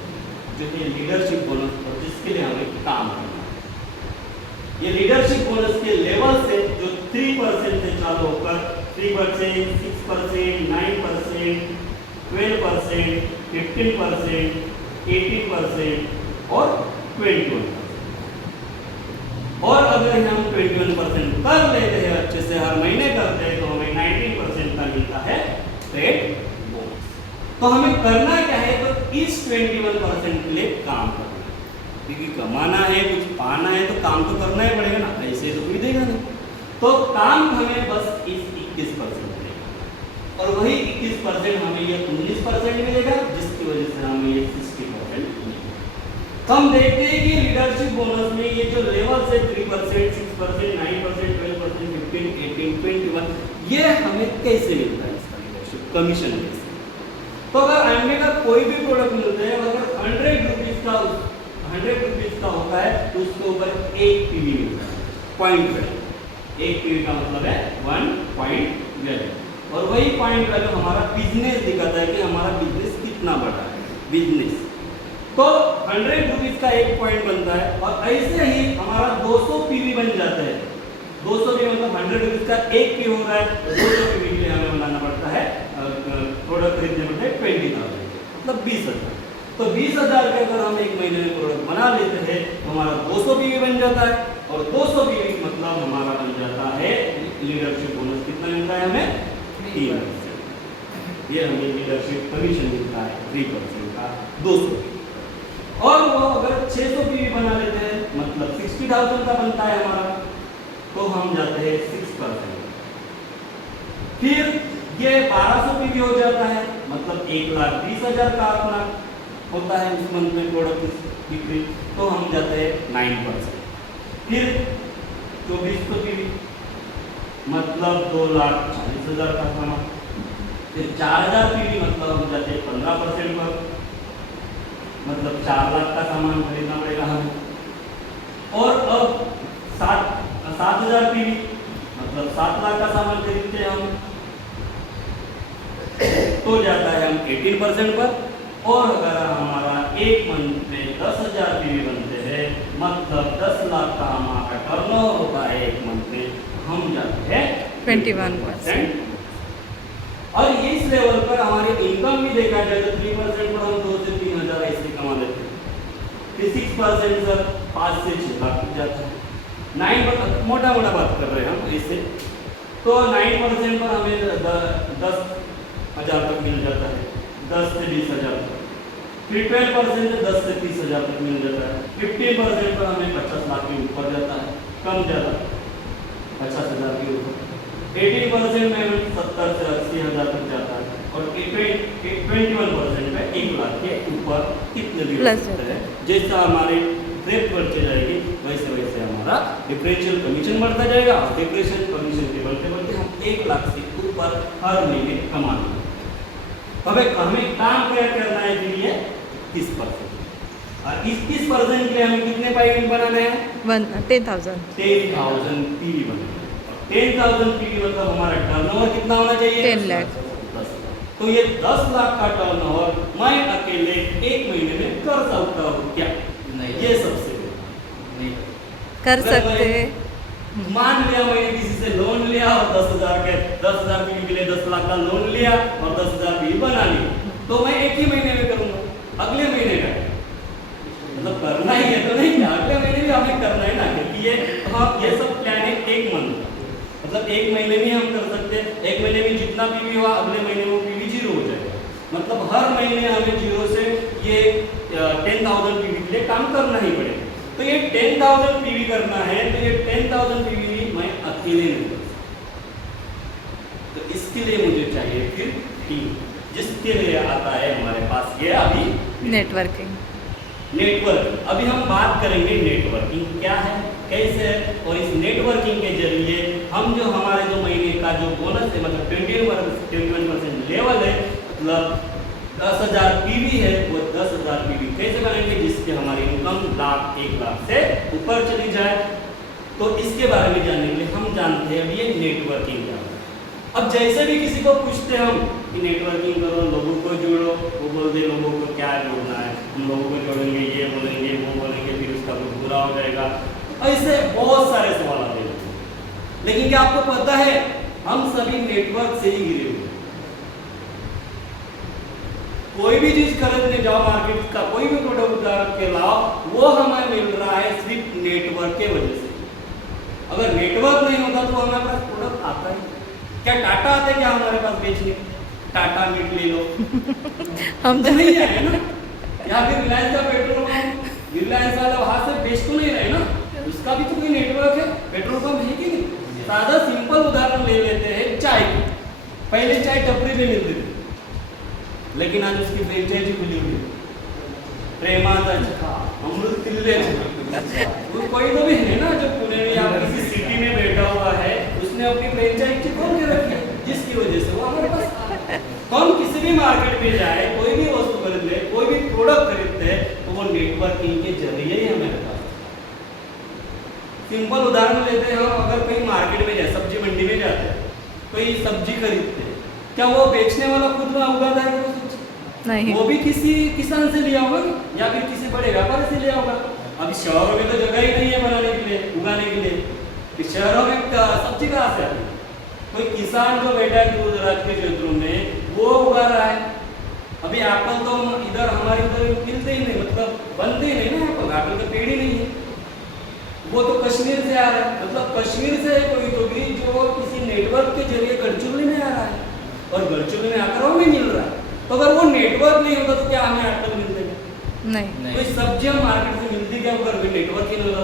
जो कि लीडरशिप बोनस, और जिसके लिए हमें काम करना है। ये लीडरशिप बोनस के लेवल से जो 3% से चालू होकर 3%, 6%, 9%, 12%, 15%, 18% और 21%। और अगर हम 21% कर लेते हैं, अच्छे से हर महीने करते हैं, तो हमें 19% का मिलता है ट्रेड बोनस। तो हमें करना क्या है? तो इस 21% के लिए काम करना है, क्योंकि कमाना है, कुछ पाना है, तो काम तो करना ही पड़ेगा ना, ऐसे तो कोई देगा नहीं। तो काम हमें बस इस 21% मिलेगा और वही 21% हमें ये 19% मिलेगा, जिसकी वजह से हमें ये 60% मिलेगा। तो हम देखते हैं कि लीडरशिप बोनस में ये जो लेवल है 3%, 6%, 9%, 12%, 15, 18, 21, ये हमें कैसे मिलता है इसका लीडरशिप कमीशन कैसे? तो अगर एमवे का कोई भी प्रोडक्ट मिलता है, अगर 100 रुपीज का होता है तो उसके ऊपर 1 पीवी मिलता है, पॉइंट वैल्यू। 1 पीवी का मतलब है 1 पॉइंट वैल्यू, और वही पॉइंट वैल्यू हमारा बिजनेस दिखाता है कि हमारा बिजनेस कितना बढ़ा है। बिजनेस तो 100 रुपीज का 1 पॉइंट बनता है, और ऐसे ही हमारा 200 पीवी बन जाता है। 200 पीवी मतलब 100 रुपीज का 1 पी हो रहा है, 200 पीवी के लिए हमें बनाना पड़ता है, प्रोडक्ट खरीदने पड़ते हैं 20,000, मतलब 20,000। तो 20,000 के अगर हम एक महीने में प्रोडक्ट बना लेते हैं तो हमारा 200 पीवी बन जाता है, और 200 पीवी मतलब हमारा बन जाता है लीडरशिप बोनस। कितना मिलता है हमें? 3%। ये हमें लीडरशिप कमीशन मिलता है 3% का 200। और वो अगर 600 पीवी बना लेते हैं, मतलब 60,000 का बनता है हमारा, तो हम जाते हैं 6%। फिर ये 1200 पीवी हो जाता है, मतलब 1,20,000 का अपना होता है उस मंथ में प्रोडक्ट बिक्री, तो हम जाते हैं 9%। फिर 2400 पीवी मतलब 2,40,000 का खाना। फिर 4,000 पीवी मतलब हम जाते हैं 15% पर, मतलब 4 लाख का सामान खरीदना पड़ेगा हमें। और अब 7,000 पीवी मतलब 7 लाख का सामान खरीदते हैं हम, तो जाता है हम 18% पर, और अगर हमारा एक मंथ में 10,000 पीवी बनते हैं, मतलब 10 लाख का हमारा टर्नओवर होता है एक मंथ में, हम जाते हैं 21%। और इस लेवल पर हमारी इनकम भी देखा जाए तो 3% पर हम 2 से 3 हज़ार ऐसे कमा लेते हैं। फिर 6% सर 5 से 6 लाख तक जाता है। 9% मोटा बात कर रहे हैं हम इससे, तो 9% पर हमें 10,000 तक मिल जाता है, 10 से 20,000 तक। फिर 12% से 10 से 30,000 तक मिल जाता है। 15% पर हमें 50 लाख के ऊपर जाता है, कम ज़्यादा 50,000 के ऊपर। 18% में हमें 70 से 80,000 तक जाता है, और 21% में 1 लाख के ऊपर कितने भी हो सकते हैं। जैसा हमारे ट्रेप बढ़ते जाएगी वैसे वैसे हमारा डिफरेंशियल कमीशन बढ़ता जाएगा, और डिफरेंशियल कमीशन के बढ़ते बढ़ते हम 1 लाख से ऊपर हर महीने कमा लेंगे। हमें काम क्या करना है के लिए 21%, और 21% के लिए हमें कितने पाइप बनाने हैं? 10,000। 10,000 पीवी बनाने। 10,000 पीवी मतलब हमारा टर्नओवर कितना होना चाहिए? 10 लाख। 10 लाख। तो ये 10 लाख का टर्नओवर मैं अकेले एक महीने में कर सकता हूँ क्या? नहीं। ये सबसे नहीं कर अगर सकते हैं। मान लिया मैंने किसी से लोन लिया और 10,000 पीवी के लिए 10 लाख का लोन लिया और 10,000 पीवी बना ली, तो मैं एक ही महीने में करूंगा। अगले महीने का मतलब करना ही है तो नहीं, अगले महीने भी हमें करना है ना, क्योंकि ये सब प्लान है एक मंथ का, मतलब एक महीने में हम कर सकते हैं। एक महीने में जितना पीवी हुआ अगले महीने वो पीवी 0 हो जाएगा, मतलब हर महीने हमें 0 से ये 10,000 पीवी के लिए काम करना ही पड़ेगा। तो ये 10,000 पीवी करना है, तो ये 10,000 पीवी मैं अकेले नहीं कर सकता, तो इसके लिए मुझे चाहिए फिर टीम, जिसके लिए आता है हमारे पास ये अभी नेटवर्किंग। नेटवर्क। अभी हम बात करेंगे नेटवर्किंग क्या है, कैसे है, और इस नेटवर्किंग के जरिए हम जो हमारे जो महीने का जो बोनस है, मतलब 21% लेवल है, मतलब 10,000 पीवी है, वो 10,000 पीवी कैसे बनाएंगे जिससे हमारी इनकम 1 लाख से ऊपर चली जाए। तो इसके बारे में जानने के लिए हम जानते हैं अभी ये नेटवर्किंग क्या है। अब जैसे भी किसी को पूछते हम कि नेटवर्किंग करो, लोगों को जोड़ो, वो बोलते लोगों को क्या जोड़ना है, हम लोगों को जोड़ेंगे, ये बोलेंगे वो बोलेंगे, फिर उसका कुछ बुरा हो जाएगा। ऐसे बहुत सारे सवाल आते हैं, लेकिन क्या आपको पता है हम सभी नेटवर्क से ही गिरे हुए। कोई भी चीज खरीदने जाओ मार्केट का, कोई भी प्रोडक्ट के लाओ, वो हमें मिल रहा है सिर्फ नेटवर्क के वजह से। अगर नेटवर्क नहीं होता तो हमारे पास प्रोडक्ट आता ही क्या? टाटा आते क्या हमारे पास बेचने? टाटा मीट ले लो हम तो नहीं है ना, या फिर रिलायंस का पेट्रोल पंप, रिलायंस वाला वहां से बेच तो नहीं रहे ना, उसका भी तो कोई नेटवर्क है, पेट्रोल पंप है कि नहीं। सादा सिंपल उदाहरण ले लेते हैं चाय की। पहले चाय टपरी पे मिलती थी, लेकिन आज उसकी फ्रेंचाइजी खुली हुई है, प्रेमादर्श, अमृत तिल्ले, वो कोई तो भी है ना जो पुणे में या किसी सिटी में बैठा हुआ है, उसने अपनी फ्रेंचाइजी खोल के रखी है, जिसकी वजह से वो हमारे पास हम किसी भी मार्केट में जाए, कोई भी वस्तु खरीद ले, कोई भी प्रोडक्ट खरीदते हैं, तो वो नेटवर्किंग के जरिए ही हमें आता है। सिंपल उदाहरण लेते हैं हम, अगर कहीं मार्केट में जाए, सब्जी मंडी में जाते हैं, कोई सब्जी खरीदते हैं, क्या वो बेचने वाला खुद में उगाता है वो सब्जी? नहीं। वो भी किसी किसान से लिया होगा या फिर किसी बड़े व्यापारी से लिया होगा। अभी शहरों में तो जगह ही नहीं है बनाने के लिए, उगाने के लिए, कि शहरों में सब्जी कहाँ से आती है? कोई किसान जो बैठा है दूर दराज के क्षेत्रों में, वो उगा रहा है। अभी एप्पल तो इधर हमारे इधर मिलते ही नहीं, मतलब बनते ही नहीं ना, एप्पल का पेड़ ही नहीं है, वो तो कश्मीर से आ रहा है। मतलब कश्मीर से कोई तो भी जो किसी नेटवर्क के जरिए गढ़चिरौली में आ रहा है, और गढ़चिरौली में आकर हमें मिल रहा है। तो अगर वो नेटवर्क नहीं होता तो क्या हमें एप्पल मिलते हैं? नहीं। कोई सब्जियां मार्केट से मिलती क्या अगर नेटवर्क ही नहीं होता?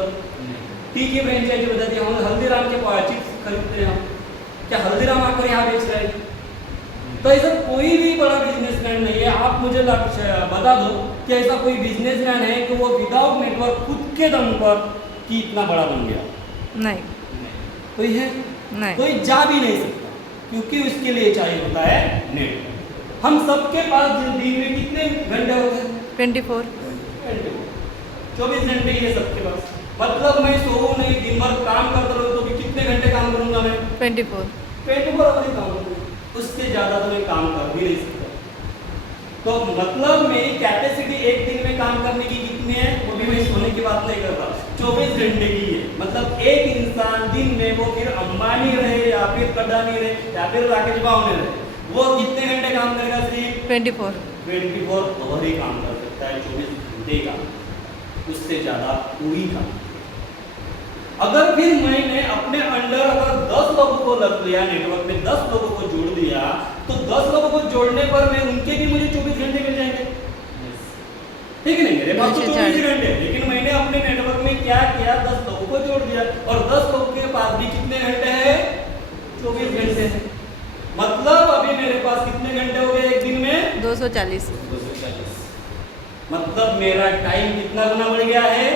टी की फ्रेंचाइजी बताती है, हम हल्दीराम के चिप्स खरीदते हैं, क्या हल्दीराम आकर यहाँ बेच रहे हैं? तो ऐसा कोई भी बड़ा बिजनेसमैन नहीं है। आप मुझे बता दो कि ऐसा कोई बिजनेसमैन है कि वो विदाउट नेटवर्क खुद के दम पर कि इतना बड़ा बन गया? नहीं। कोई है? नहीं। कोई जा भी नहीं सकता, क्योंकि उसके लिए चाहिए होता है नेट। हम सबके पास दिन में कितने घंटे होते हैं? 24 घंटे ही है सबके पास। मतलब मैं सोऊं नहीं, दिन भर काम करता रहूं तो भी कितने घंटे काम करूंगा मैं? 24 24 आवर काम करूंगा, उससे ज्यादा तो मैं काम कर भी नहीं सकता। तो मतलब मेरी कैपेसिटी एक दिन में काम करने की कितनी है, वो भी मैं सोने की बात नहीं कर रहा, 24 घंटे की है। मतलब एक इंसान दिन में, वो फिर अंबानी रहे या फिर अडानी रहे या फिर राकेश बावने रहे, वो कितने घंटे काम करेगा? सिर्फ 24 आवर ही काम कर सकता है, 24 घंटे का, उससे ज्यादा कोई काम। अगर फिर मैंने अपने अंडर अगर 10 लोगों को रख लिया, नेटवर्क में 10 लोगों को जोड़ दिया, तो 10 लोगों को जोड़ने पर मैं उनके भी मुझे 24 घंटे मिल जाएंगे, ठीक है नहीं? मेरे पास तो 24 घंटे, लेकिन मैंने अपने नेटवर्क में क्या किया, 10 लोगों को जोड़ दिया, और 10 लोगों के पास भी कितने घंटे हैं? 24 घंटे हैं। मतलब अभी मेरे पास कितने घंटे हो गए एक दिन में? 240 मतलब मेरा टाइम कितना गुना बढ़ गया है?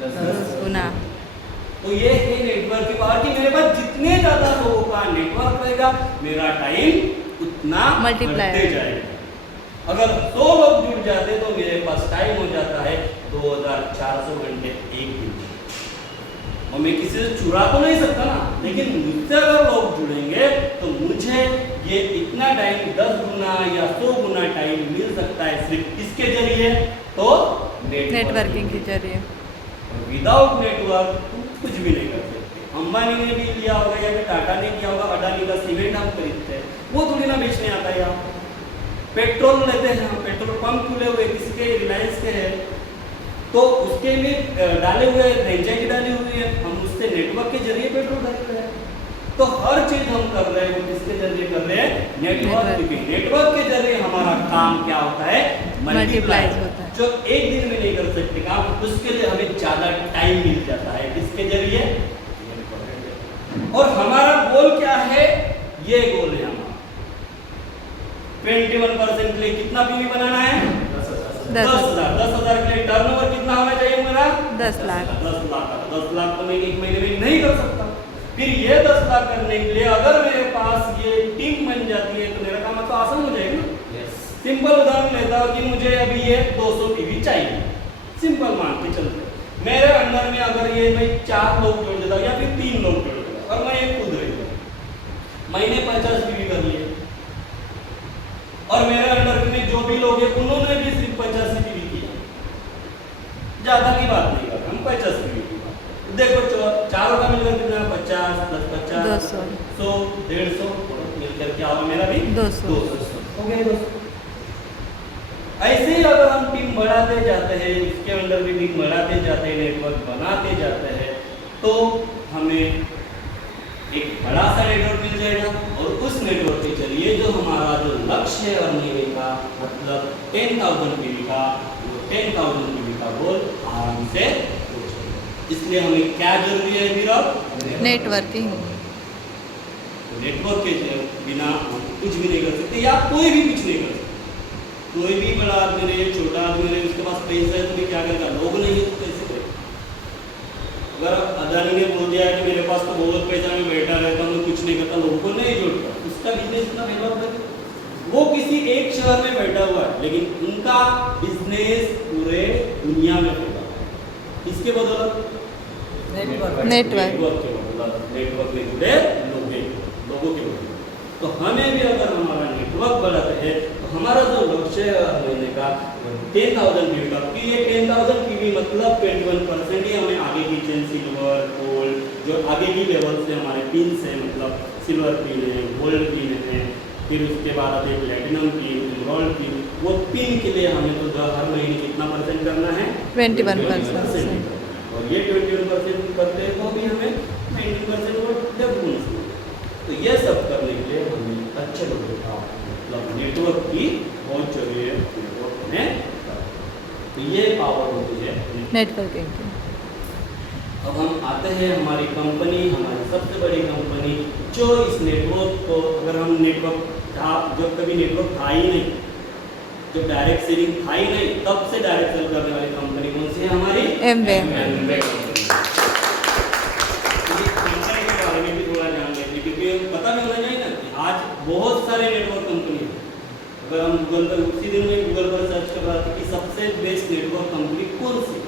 10 गुना। तो ये है नेटवर्क की पावर कि मेरे पास जितने ज्यादा लोगों का नेटवर्क रहेगा, मेरा टाइम उतना Multiply बढ़ते जाएगा। अगर 100 लोग जुड़ जाते तो मेरे पास टाइम हो जाता है 2400 घंटे एक दिन। और मैं किसी से चुरा तो नहीं सकता ना, लेकिन मुझसे अगर लोग जुड़ेंगे तो मुझे ये इतना टाइम 10 गुना या 100 गुना टाइम मिल सकता है। सिर्फ किसके जरिए? तो नेटवर्किंग के जरिए। विदाउट नेटवर्क कुछ भी नहीं कर सकते। अंबानी ने भी लिया होगा या फिर टाटा ने किया होगा, अडानी का सीमेंट हम खरीदते हैं, वो थोड़ी ना बेचने आता है। यहाँ पेट्रोल लेते हैं हम, पेट्रोल पंप खुले हुए किसके? रिलायंस के हैं, तो उसके लिए डाले हुए फ्रेंचाइजी डाली हुई है, हम उससे नेटवर्क के जरिए पेट्रोल खरीद रहे हैं। तो हर चीज हम कर रहे हैं वो किसके जरिए कर रहे हैं? नेटवर्क के। नेटवर्क के जरिए हमारा काम क्या होता है? मल्टीप्लाई होता है। जो एक दिन में नहीं कर सकते काम, उसके लिए हमें ज्यादा टाइम मिल जाता है। किसके जरिए? और हमारा गोल क्या है? ये गोल है हमारा 21% के लिए कितना पीवी बनाना है? 10,000। 10,000 के लिए टर्नओवर कितना होना चाहिए मेरा? 10 लाख। 10 लाख। 10 लाख तो मैं एक महीने में नहीं कर सकता। फिर ये 10 लाख करने के लिए अगर मेरे पास ये टीम बन जाती है तो मेरा काम तो आसान हो जाएगा ना। सिंपल उदाहरण लेता हूँ कि मुझे अभी ये 200 पीवी चाहिए, सिंपल मान के चलते। मेरे अंडर में अगर ये मैं 4 लोग जोड़ देता हूँ या फिर 3 लोग जोड़ देता और मैं एक खुद रह गया, मैंने 50 पीवी कर लिए, और मेरे अंडर में जो भी लोग हैं उन्होंने भी सिर्फ 50 पीवी किया, ज्यादा की बात नहीं कर, हम 50 पीवी की बात। देखो चारों का मिलकर कितना? 50 + 50 200 100 150 मिलकर क्या होगा मेरा भी? 200 हो गया 200। ऐसे ही अगर हम टीम बढ़ाते जाते हैं, इसके अंदर भी टीम बढ़ाते जाते हैं, नेटवर्क बनाते जाते हैं, तो हमें एक बड़ा सा नेटवर्क मिल जाएगा। और उस नेटवर्क के जरिए जो हमारा जो लक्ष्य है अर्निंग का, मतलब 10,000 पीवी का, वो 10,000 पीवी का गोल आराम से हो जाएगा। इसलिए हमें क्या जरूरी है फिर? अब नेटवर्किंग। नेटवर्क के बिना हम कुछ भी नहीं कर सकते, या कोई भी कुछ नहीं कर सकते। कोई भी बड़ा आदमी रहे, छोटा आदमी रहे, उसके पास पैसा है तो भी क्या करेगा? लोग नहीं है तो कैसे करेगा? अगर अदानी ने बोल दिया कि मेरे पास तो बहुत पैसा, मैं बैठा रहता हूँ, कुछ नहीं करता, लोगों को नहीं जोड़ता, उसका बिजनेस इतना डेवलप है। वो किसी एक शहर में बैठा हुआ है, लेकिन उनका बिजनेस पूरे दुनिया में फैला है। इसके बदौलत नेटवर्क के बदौलत, नेटवर्क में जुड़े लोगों के बदौलत। तो हमें भी अगर हमारा नेटवर्क बढ़ाते हैं तो हमारा जो लक्ष्य है महीने का 10,000 पीवी का, क्योंकि ये 10,000 पीवी मतलब 21% ही हमें आगे की चेन, सिल्वर, गोल्ड, जो आगे की लेवल से हमारे पिन से, मतलब सिल्वर पिन है, गोल्ड पिन है, फिर उसके बाद आते हैं प्लेटिनम पिन, एमराल्ड पिन। वो पिन के लिए हमें तो हर महीने कितना % करना है? 21%। और ये 21% करते हैं तो भी हमें 19% और जब बोनस। तो ये सब करने के लिए हमें अच्छे लोगों का, मतलब नेटवर्क की बहुत जरूरी है। नेटवर्क में तो ये पावर होती है नेटवर्किंग की। अब हम आते हैं हमारी कंपनी, हमारी सबसे बड़ी कंपनी, जो इस नेटवर्क को, अगर हम नेटवर्क था, जब कभी नेटवर्क था ही नहीं, जब डायरेक्ट सेलिंग था ही नहीं, तब से डायरेक्ट सेल करने वाली कंपनी कौन सी है? हमारी एमवे। पता भी होना चाहिए ना कि आज बहुत सारे नेटवर्क कंपनी है। अगर हम गूगल पर, उसी दिन में गूगल पर सर्च कर रहा था कि सबसे बेस्ट नेटवर्क कंपनी कौन सी,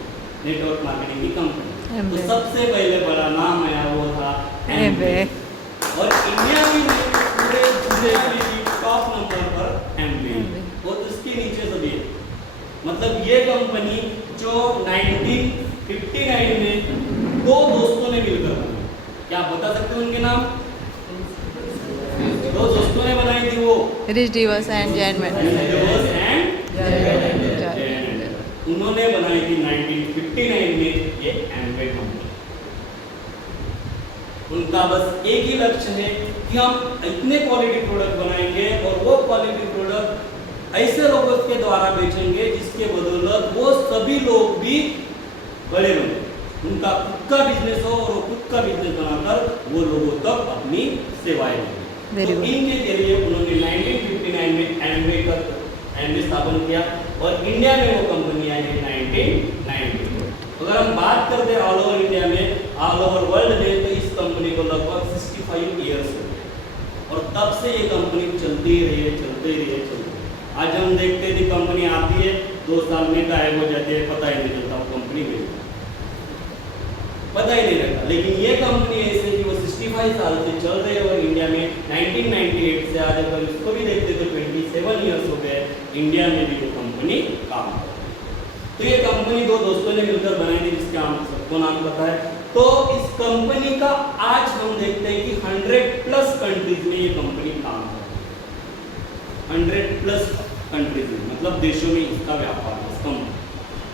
नेटवर्क मार्केटिंग की कंपनी, तो सबसे पहले बड़ा नाम आया वो था एमवे। और इंडिया में पूरे टॉप नंबर पर एमवे, और उसकी नीचे सभी है। मतलब ये कंपनी जो 1959 में दो दोस्तों ने मिलकर बनाई। क्या आप बता सकते हो उनके नाम? दो दोस्तों ने बनाई थी वो Rich Divas and Jan divorce and Jan. उन्होंने बनाई थी 1959 में ये एम्वे कंपनी। उनका बस एक ही लक्ष्य है कि हम इतने क्वालिटी प्रोडक्ट बनाएंगे और वो क्वालिटी प्रोडक्ट ऐसे लोगों के द्वारा बेचेंगे जिसके बदौलत वो सभी लोग भी बड़े बने, उनका खुद का बिजनेस हो और वो खुद का बिजनेस बनाकर वो लोगों तक अपनी सेवाएं दें। Very तो good. इनके जरिए उन्होंने 1959 में एम्वे स्थापन किया और इंडिया में वो कंपनी आई है 1990। अगर हम बात करते हैं ऑल ओवर इंडिया में, ऑल ओवर वर्ल्ड में, तो इस कंपनी को लगभग 65 इयर्स हो गए और तब से ये कंपनी चलती रही है, चलती रही है, चलती रही है। आज हम देखते थी कंपनी आती है 2 साल में गायब हो जाती है, पता ही नहीं चलता वो कंपनी में, पता ही नहीं रहता। लेकिन ये कंपनी ऐसे कि वो 65 साल से चल रही है और इंडिया में 1998 से आज अगर इसको भी देखते तो 27 इयर्स हो गए, इंडिया में भी वो कंपनी काम कर रही है। तो ये कंपनी दो दोस्तों ने मिलकर बनाई थी जिसका हम सबको नाम पता है। तो इस कंपनी का आज हम देखते हैं कि 100+ कंट्रीज में ये कंपनी काम कर रही है। 100+ कंट्रीज में, मतलब देशों में इसका व्यापार है।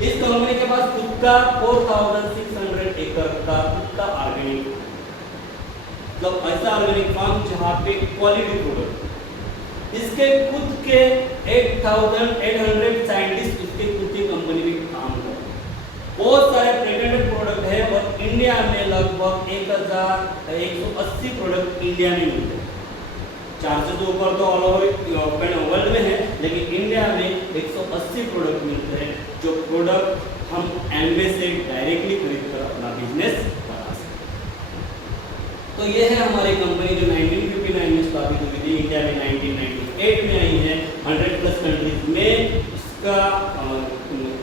इस कंपनी के पास खुद का 4600 एकड़ का खुद का ऑर्गेनिक, मतलब ऐसा ऑर्गेनिक फार्म जहाँ पे क्वालिटी प्रोडक्ट, इसके खुद के 8800 साइंटिस्ट इसके खुद की कंपनी में काम कर रहे हैं। बहुत सारे पेटेंटेड प्रोडक्ट है और इंडिया में लगभग 1180 प्रोडक्ट इंडिया में मिलते हैं। 400 से ऊपर तो ऑल ओवर वर्ल्ड में है, लेकिन इंडिया में 180 प्रोडक्ट मिलते हैं जो प्रोडक्ट हम एम्वे से डायरेक्टली खरीद कर अपना बिजनेस बना सकते हैं। तो ये है हमारी कंपनी जो 1959 में स्थापित हुई थी, इंडिया में 1998 में आई है। 100+ कंट्रीज में इसका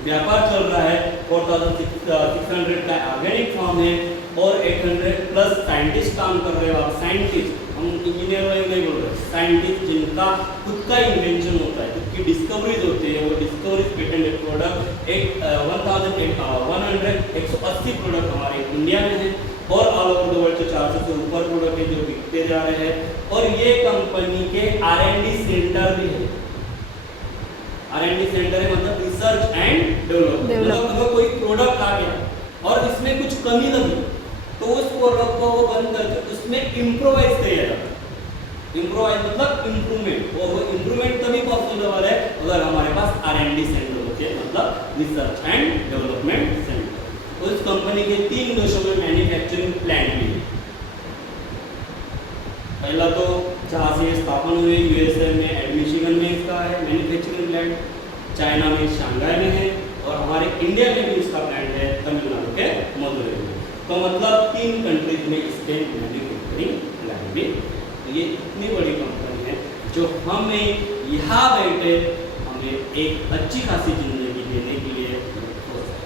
व्यापार चल रहा है। 4600 का ऑर्गेनिक फार्म है और 800+ साइंटिस्ट काम कर रहे हो। आप साइंटिस्ट, हम इंजीनियर नहीं बोल रहे, साइंटिस्ट जिनका खुद का इन्वेंशन होता है, खुद की डिस्कवरीज होती है, वो डिस्कवरीज पेटेंटेड प्रोडक्ट 180 प्रोडक्ट हमारे इंडिया में है और ऑल ओवर द वर्ल्ड 400 से ऊपर प्रोडक्ट है जो बिकते जा रहे हैं। और ये कंपनी के R&D सेंटर भी है। R&D सेंटर है मतलब रिसर्च एंड डेवलपमेंट। मतलब अगर कोई प्रोडक्ट आ गया और इसमें कुछ कमी लगी तो उस प्रोडक्ट को वो बंद करके उसमें इम्प्रोवाइज किया जाता है। इम्प्रोवाइज मतलब इम्प्रूवमेंट, और वो इम्प्रूवमेंट तभी पॉसिबल है अगर हमारे पास R&D सेंटर होते हैं, मतलब रिसर्च एंड डेवलपमेंट सेंटर। तो इस कंपनी के 3 देशों में मैन्युफैक्चरिंग प्लांट भी है। पहला तो जहाँ से स्थापना हुई USA में मिशिगन में इसका है मैन्युफैक्चरिंग प्लांट, चाइना में शंघाई में है और हमारे इंडिया में भी इसका प्लांट है तमिलनाडु के मदुरई में। तो मतलब 3 कंट्रीज में इसके मैन्युफैक्चरिंग प्लांट भी। तो ये इतनी बड़ी कंपनी है जो हमें यहाँ बैठे हमें एक अच्छी खासी जिंदगी देने के लिए हो सकता है।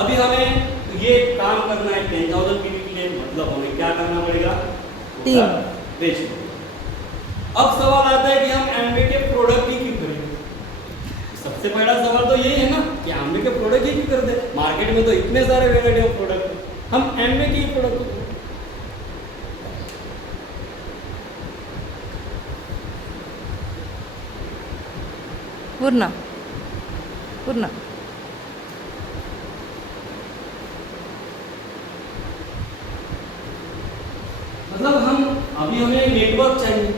अभी हमें ये काम करना है 10,000 पीवी के लिए, मतलब हमें क्या करना पड़ेगा? 3 बेच। अब सवाल आता है कि हम एम्वे के प्रोडक्ट ही क्यों खरीदें? सबसे पहला सवाल तो यही है ना कि एम्वे के प्रोडक्ट ही क्यों खरीदें? मार्केट में तो इतने सारे वैरायटी ऑफ प्रोडक्ट है, हम एम्वे के ही प्रोडक्ट खरीदें। पूर्ण पूर्ण मतलब हम अभी हमें नेटवर्क चाहिए,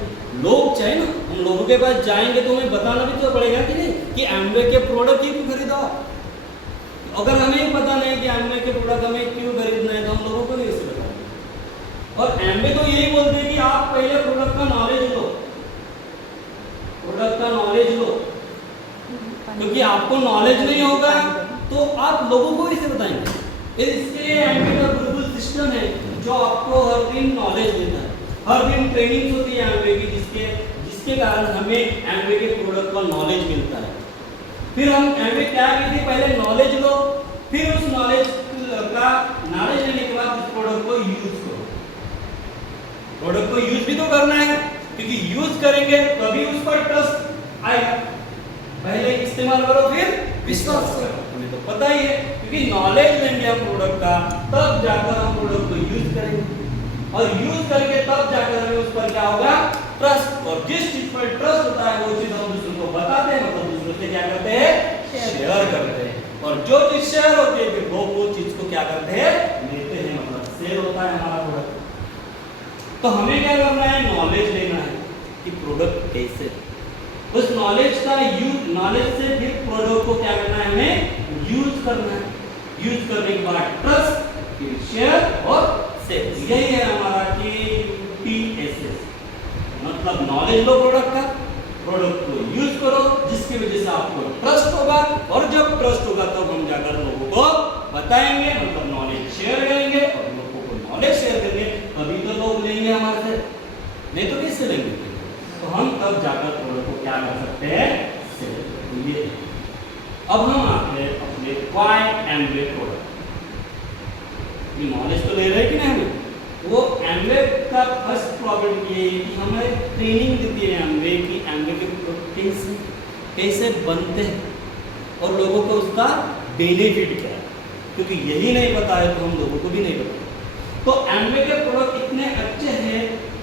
लोग चाहिए ना, हम लोगों के पास जाएंगे तो हमें बताना भी तो पड़ेगा कि नहीं कि एम्वे के प्रोडक्ट ही क्यों खरीदा। अगर हमें ही पता नहीं कि एम्वे के प्रोडक्ट हमें क्यों खरीदना है तो हम लोगों को नहीं इससे बताएंगे। और एम्वे तो यही बोलते हैं कि आप पहले प्रोडक्ट का नॉलेज लो, प्रोडक्ट का नॉलेज लो, क्योंकि आपको नॉलेज नहीं होगा तो आप लोगों को कैसे बताएंगे। इसके लिए एम्वे का गुरुकुल सिस्टम है जो आपको हर दिन नॉलेज देता है, हर दिन ट्रेनिंग होती है एम्वे की, जिसके कारण हमें एम्वे के प्रोडक्ट का नॉलेज मिलता है। फिर हम एम्वे क्या कहते हैं, पहले नॉलेज लो, फिर उस नॉलेज लेने के बाद उस प्रोडक्ट को यूज करो। प्रोडक्ट को यूज भी तो करना है, क्योंकि यूज करेंगे तभी उस पर ट्रस्ट आएगा। पहले इस्तेमाल करो फिर विश्वास करो। हमें तो पता ही है, क्योंकि नॉलेज लेंगे हम प्रोडक्ट का, तब जाकर हम प्रोडक्ट को यूज करेंगे, और यूज करके तब जाकर हमें उस पर क्या होगा, ट्रस्ट। और जिस चीज पर ट्रस्ट होता है वो चीज हम दूसरों को बताते हैं, मतलब दूसरों से क्या करते हैं, शेयर करते हैं। और जो चीज शेयर होती है फिर वो चीज को क्या करते हैं, लेते हैं, मतलब सेल होता है हमारा प्रोडक्ट। तो हमें क्या करना है, नॉलेज लेना है कि प्रोडक्ट कैसे, उस नॉलेज का यूज, नॉलेज से फिर प्रोडक्ट को क्या करना है, हमें यूज करना है। यूज करने के बाद ट्रस्ट, फिर शेयर और सेल। यही है हमारा KUTSS, मतलब नॉलेज लो प्रोडक्ट का, प्रोडक्ट को यूज करो, जिसकी वजह से आपको ट्रस्ट होगा, और जब ट्रस्ट होगा तो हम जाकर लोगों को बताएंगे, मतलब नॉलेज शेयर करेंगे, और लोगों को नॉलेज शेयर करेंगे, तभी तो लोग लेंगे हमारे से, नहीं तो कैसे लेंगे। तो हम तब जाकर प्रोडक्ट को क्या कर सकते हैं, सेल। ये अब हम आते हैं अपने वाई एमवे प्रोडक्ट। ये नॉलेज तो ले रहे हैं कि नहीं हमें, वो एमवे का फर्स्ट प्रॉब्लम ये है कि हमें ट्रेनिंग देती है एमवे की, एमवे के प्रोडक्ट कैसे बनते हैं और लोगों को उसका बेनिफिट क्या है, क्योंकि यही नहीं पता है तो हम लोगों को भी नहीं पता। तो एमवे के प्रोडक्ट इतने अच्छे हैं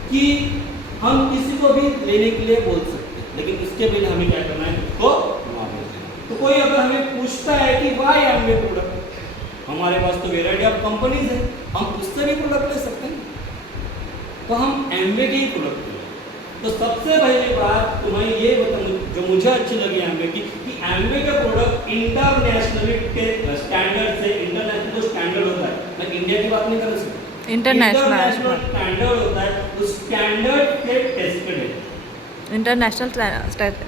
कि हम किसी को भी लेने के लिए बोल सकते हैं, लेकिन इसके पहले हमें क्या करना है, उसको नॉलेज देना। तो कोई अगर हमें पूछता है कि वाई एमवे प्रोडक्ट, हमारे पास तो वेराइटी ऑफ कंपनीज है, हम उससे भी प्रोडक्ट ले सकते हैं, तो हम एमवे के ही प्रोडक्ट लें। तो सबसे पहली बात तुम्हें ये बताऊं जो मुझे अच्छी लगी एमवे की, कि एमवे के प्रोडक्ट इंटरनेशनल के स्टैंडर्ड से, इंटरनेशनल जो स्टैंडर्ड होता है, मैं इंडिया की बात नहीं कर सकता, इंटरनेशनल स्टैंडर्ड होता है, उस स्टैंडर्ड पे टेस्टेड है, इंटरनेशनल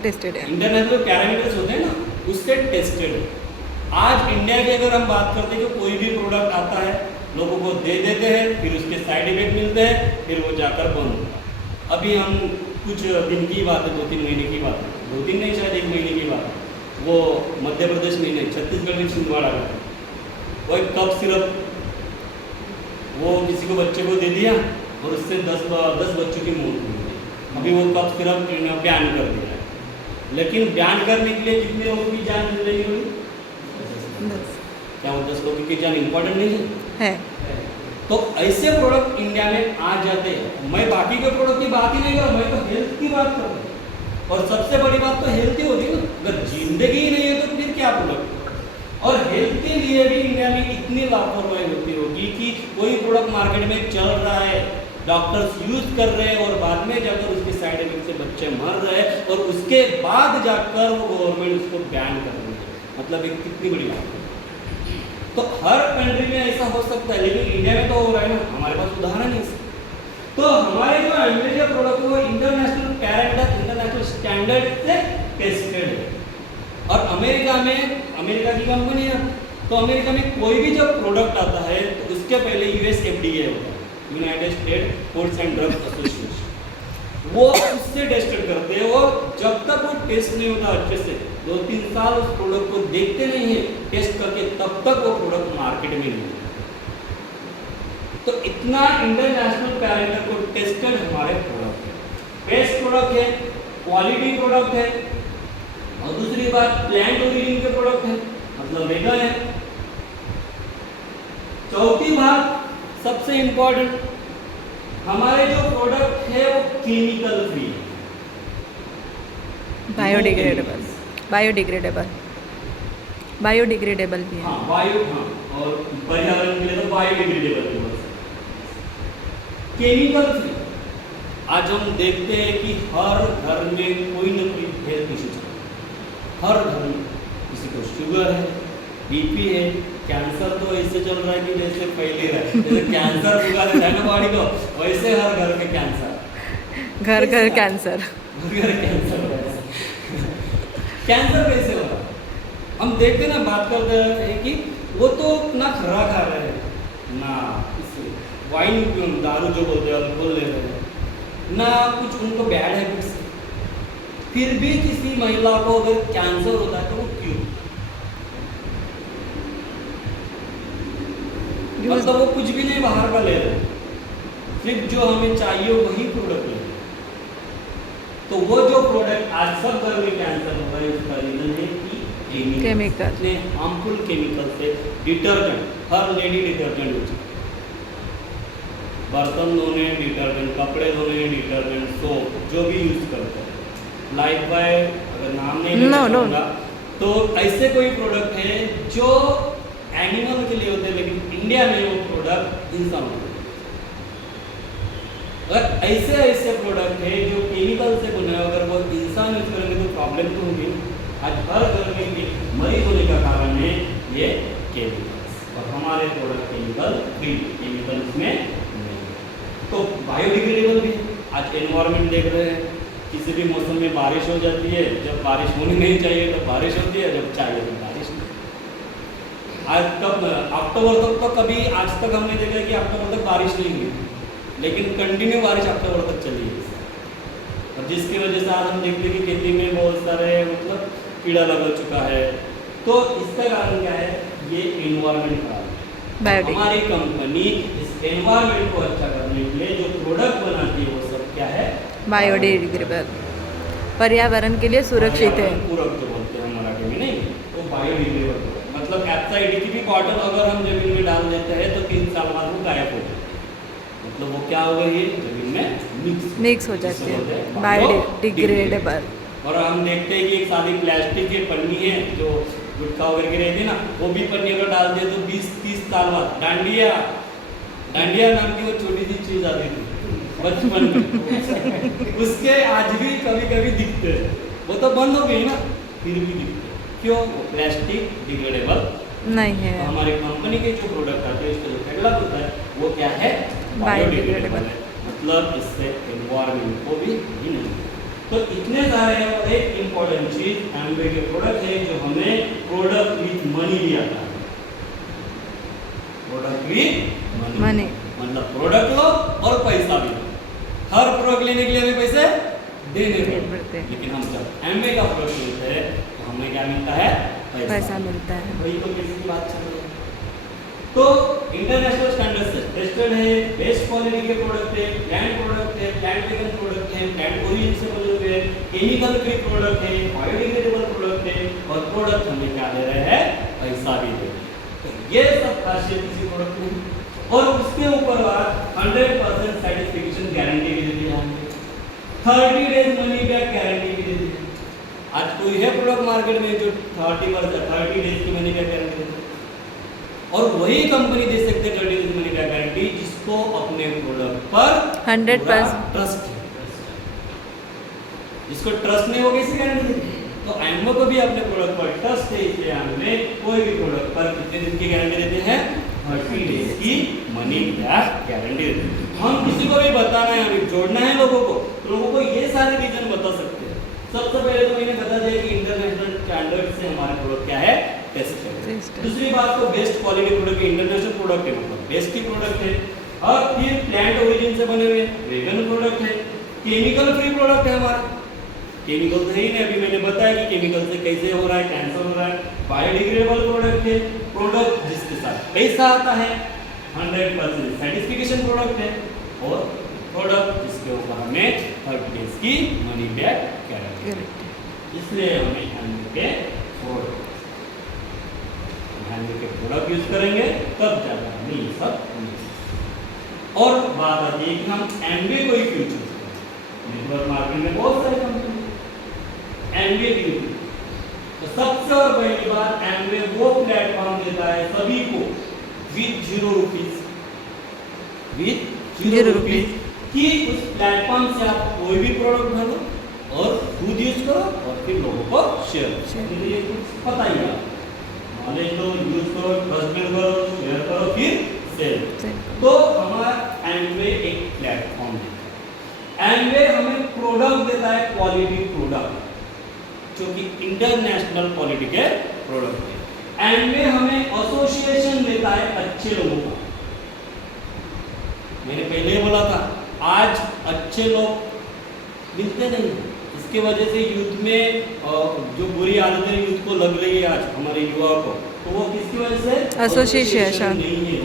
टेस्टेड है, इंटरनेशनल पैरामीटर्स होते हैं ना, उससे टेस्टेड है। आज इंडिया की अगर हम बात करते हैं कि कोई भी प्रोडक्ट आता है, लोगों को दे देते हैं, फिर उसके साइड इफेक्ट मिलते हैं, फिर वो जाकर बंद होता है। अभी हम कुछ दिन की बात है, 2-3 महीने की बात है, 2-3 नहीं शायद 1 महीने की बात है, वो मध्य प्रदेश में नहीं, छत्तीसगढ़ में छिंदवाड़ा में वो एक कफ सिरप, वो किसी को बच्चे को दे दिया और उससे 10 बच्चों की मौत हुई। अभी वो कफ सिरप बैन कर दिया है, लेकिन बैन करने के लिए कितने लोगों की जान मिल रही होगी, क्या वो 10 लोगों की जान इंपॉर्टेंट नहीं है? तो ऐसे प्रोडक्ट इंडिया में आ जाते हैं। मैं बाकी के प्रोडक्ट की बात ही नहीं कर रहा, मैं तो हेल्थ की बात कर रहा हूँ, और सबसे बड़ी बात तो हेल्थ ही होती है ना। अगर जिंदगी ही नहीं है तो फिर क्या प्रोडक्ट, और हेल्थ के लिए भी इंडिया में इतनी लापरवाही होती होगी कि कोई प्रोडक्ट मार्केट में चल रहा है, डॉक्टर्स यूज कर रहे हैं, और बाद में जाकर उसके साइड इफेक्ट से बच्चे मर रहे हैं, और उसके बाद जाकर वो गवर्नमेंट उसको बैन कर रही है। मतलब एक कितनी बड़ी बात है। तो हर कंट्री में ऐसा हो सकता है, लेकिन इंडिया में तो हो रहा है ना, हमारे पास उदाहरण है इसका। तो हमारे जो एमवे प्रोडक्ट वो इंटरनेशनल पैरामीटर, इंटरनेशनल स्टैंडर्ड से टेस्टेड है। और अमेरिका की कंपनी है, तो अमेरिका में कोई भी जब प्रोडक्ट आता है तो उसके पहले यूएस FDA होता है, United state foods and drugs association, वो उससे टेस्टेड करते हैं, और जब तक वो टेस्ट नहीं होता अच्छे से, 2-3 साल उस प्रोडक्ट को देखते नहीं है टेस्ट करके, तब तक वो प्रोडक्ट मार्केट में नहीं है। तो इतना इंटरनेशनल पैरामीटर को टेस्टेड हमारे प्रोडक्ट है, बेस्ट प्रोडक्ट है, क्वालिटी प्रोडक्ट है, और दूसरी बात प्लांट ओरिजिन के प्रोडक्ट है, मतलब वेगन है। चौथी बात सबसे इंपॉर्टेंट, हमारे जो प्रोडक्ट है वो केमिकल फ्री है, बायोडिग्रेडेबल भी है। हाँ, और पर्यावरण के लिए तो बायोडिग्रेडेबल भी है, केमिकल फ्री। आज हम देखते हैं कि हर घर में कोई न कोई हेल्थ इशू चल रहा है, हर घर में किसी को शुगर है, बीपी है, कैंसर तो ऐसे चल रहा है कि जैसे फैल ही रहा है, जैसे कैंसर बुला देता है ना बॉडी को, वैसे हर घर में कैंसर, घर कैंसर, कैंसर कैसे हो रहा है? हम देखते ना, बात करते हैं कि वो तो ना खरा खा रहे हैं, ना वाइन दारू जो बोलते हैं अल्कोहल ले रहे हैं, ना कुछ उनको बैड हैबिट्स, फिर भी किसी महिला को अगर कैंसर होता है तो वो क्यों? मतलब वो कुछ भी नहीं बाहर का ले रहे, सिर्फ जो हमें चाहिए वही प्रोडक्ट ले रहे। तो वो जो प्रोडक्ट आज सब घर में कैंसर हो रहा है उसका रीजन है कि Chemical. इतने हार्मफुल केमिकल से डिटर्जेंट, हर लेडी डिटर्जेंट यूज करती है। बर्तन धोने डिटर्जेंट, कपड़े धोने डिटर्जेंट, सोप जो भी यूज करते हैं, लाइफ बॉय अगर नाम नहीं लेना No, no. चाहूँगा, तो ऐसे कोई प्रोडक्ट है जो एनिमल के लिए होते हैं लेकिन इंडिया में वो प्रोडक्ट इंसान के लिए। अगर ऐसे प्रोडक्ट है जो केमिकल से बने हैं, अगर वो इंसान यूज करेंगे तो प्रॉब्लम तो होगी। आज हर घर में मरीज होने का कारण है ये केमिकल्स, और हमारे प्रोडक्ट केमिकल फ्री, केमिकल इसमें नहीं है। तो बायोडिग्रेडेबल भी आज एनवायरनमेंट देख रहे हैं, किसी भी मौसम में बारिश हो जाती है, जब बारिश होनी नहीं चाहिए तो बारिश होती है, जब चाहिए तो बारिश नहीं। आज कब अक्टूबर तक तो कभी आज तक हमने देखा कि अक्टूबर तक बारिश नहीं हुई, लेकिन कंटिन्यू बारिश अक्टूबर तक चली है, और जिसकी वजह से आज हम देखते हैं कि खेती में बहुत सारे मतलब कीड़ा लगा चुका है। तो इसका कारण क्या है? ये एनवायरनमेंट खराब है। Biodegradable. हमारी कंपनी इस एनवायरनमेंट को अच्छा करने के लिए जो प्रोडक्ट बनाती है वो सब क्या है? बायोडिग्रेडेबल, पर्यावरण के लिए सुरक्षित है। पूरक जो बोलते हैं मराठी में, नहीं तो बायोडिग्रेडेबल मतलब कैप्साइड की भी बॉटल अगर हम जमीन में डाल देते हैं तो 3 साल बाद वो गायब हो जाती है, मतलब वो क्या हो गई है? जमीन में मिक्स हो जाती है, बायोडिग्रेडेबल। और हम देखते हैं कि एक सारी प्लास्टिक की पन्नी है जो गुटखा वगैरह की रहती है ना, वो भी पन्नी अगर डाल दिया तो 20-30 साल बाद डांडिया नाम की वो छोटी सी चीज आती थी बचपन में, उसके आज भी कभी कभी दिखते हैं। वो तो बंद हो गई ना, फिर भी दिखते हैं। क्यों? वो प्लास्टिक डिग्रेडेबल नहीं है। तो हमारी कंपनी के जो प्रोडक्ट आते हैं उसका जो कैटलॉग होता है वो क्या है? बायोडिग्रेडेबल है, मतलब इससे एनवायरनमेंट को भी नहीं है। तो इतने सारे और एक इम्पोर्टेंट चीज एमवे के प्रोडक्ट है जो हमें प्रोडक्ट विथ मनी भी आता है। प्रोडक्ट विथ मनी मतलब प्रोडक्ट लो और पैसा भी लो। हर प्रोडक्ट लेने के लिए हमें पैसे देने पड़ते हैं, लेकिन हम जब एमवे का प्रोडक्ट लेते हैं तो हमें क्या मिलता है? पैसा मिलता है। वही तो किसी की बात चल रही है। तो इंटरनेशनल स्टैंडर्ड से टेस्टेड है, बेस्ट क्वालिटी के प्रोडक्ट है, प्लांट वेगन प्रोडक्ट है, प्लांट ओरिजिन से बने हुए हैं, केमिकल फ्री प्रोडक्ट है, बायोडिग्रेडेबल प्रोडक्ट है, और प्रोडक्ट हमें क्या दे रहे हैं? पैसा भी दे रहे हैं। तो ये सब खासियत किसी प्रोडक्ट में, और उसके ऊपर 100% सेटिस्फेक्शन गारंटी भी देते हैं हमने, 30 डेज मनी बैक गारंटी भी देते हैं। आज कोई है प्रोडक्ट मार्केट में जो 30 डेज की मनी बैक गारंटी देते हैं? और वही कंपनी दे सकते हैं 30 डेज मनी बैक गारंटी जिसको अपने प्रोडक्ट पर 100% ट्रस्ट है। जिसको ट्रस्ट नहीं होगी इसे गारंटी देंगे। तो एमओ को भी अपने प्रोडक्ट पर ट्रस्ट है, इसलिए हमने कोई भी प्रोडक्ट पर कितने दिन की गारंटी देते हैं? 30 डेज की मनी बैक गारंटी देते हैं। हम किसी को भी बताना है, हमें जोड़ना है लोगों को ये सारे रीजन बता सकते हैं। सबसे पहले तो मैंने बता दिया कि इंटरनेशनल स्टैंडर्ड से हमारे प्रोडक्ट क्या है? टेस्टेड। दूसरी बात तो बेस्ट क्वालिटी प्रोडक्ट है, इंटरनेशनल प्रोडक्ट है, मतलब बेस्ट की प्रोडक्ट है, और फिर प्लांट ओरिजिन से बने हुए वेगन प्रोडक्ट है, केमिकल फ्री प्रोडक्ट है हमारा। केमिकल तो ही नहीं, अभी मैंने बताया कि केमिकल से कैसे हो रहा है, कैंसर हो रहा है। बायोडिग्रेडेबल प्रोडक्ट है, प्रोडक्ट जिसके साथ पैसा आता है, 100% सर्टिफिकेशन प्रोडक्ट है, और प्रोडक्ट जिसके ऊपर हमें 30 डेज की मनी बैक गारंटी। इसलिए हमें हैंडमेड के प्रोडक्ट यूज करेंगे तब जाकर हमें ये सब मिल। और बात आती है कि हम एमवे को ही क्यों चूज करें? नेटवर्क मार्केट में बहुत सारे कंपनी एमवे क्यों? तो सबसे और पहली बात, एमवे वो प्लेटफॉर्म देता है सभी को विद 0 रुपीज, विद 0 रुपीज, कि उस प्लेटफॉर्म से आप कोई भी प्रोडक्ट भरो और खुद यूज करो और फिर लोगों को शेयर करो। ये कुछ पता ही है, नॉलेज लो, यूज करो, ट्रस्ट बिल्ड करो, शेयर करो, फिर सेल। तो हमारा एमवे एक प्लेटफॉर्म है। एमवे हमें प्रोडक्ट देता है, क्वालिटी प्रोडक्ट, जो कि इंटरनेशनल क्वालिटी के प्रोडक्ट है। एमवे हमें एसोसिएशन देता है अच्छे लोगों का। मैंने पहले ही बोला था, आज अच्छे लोग मिलते नहीं, इसके वजह से यूथ में जो बुरी आदतें यूथ को लग रही है आज हमारे युवाओं को, तो वो किसकी वजह से? एसोसिएशन नहीं है,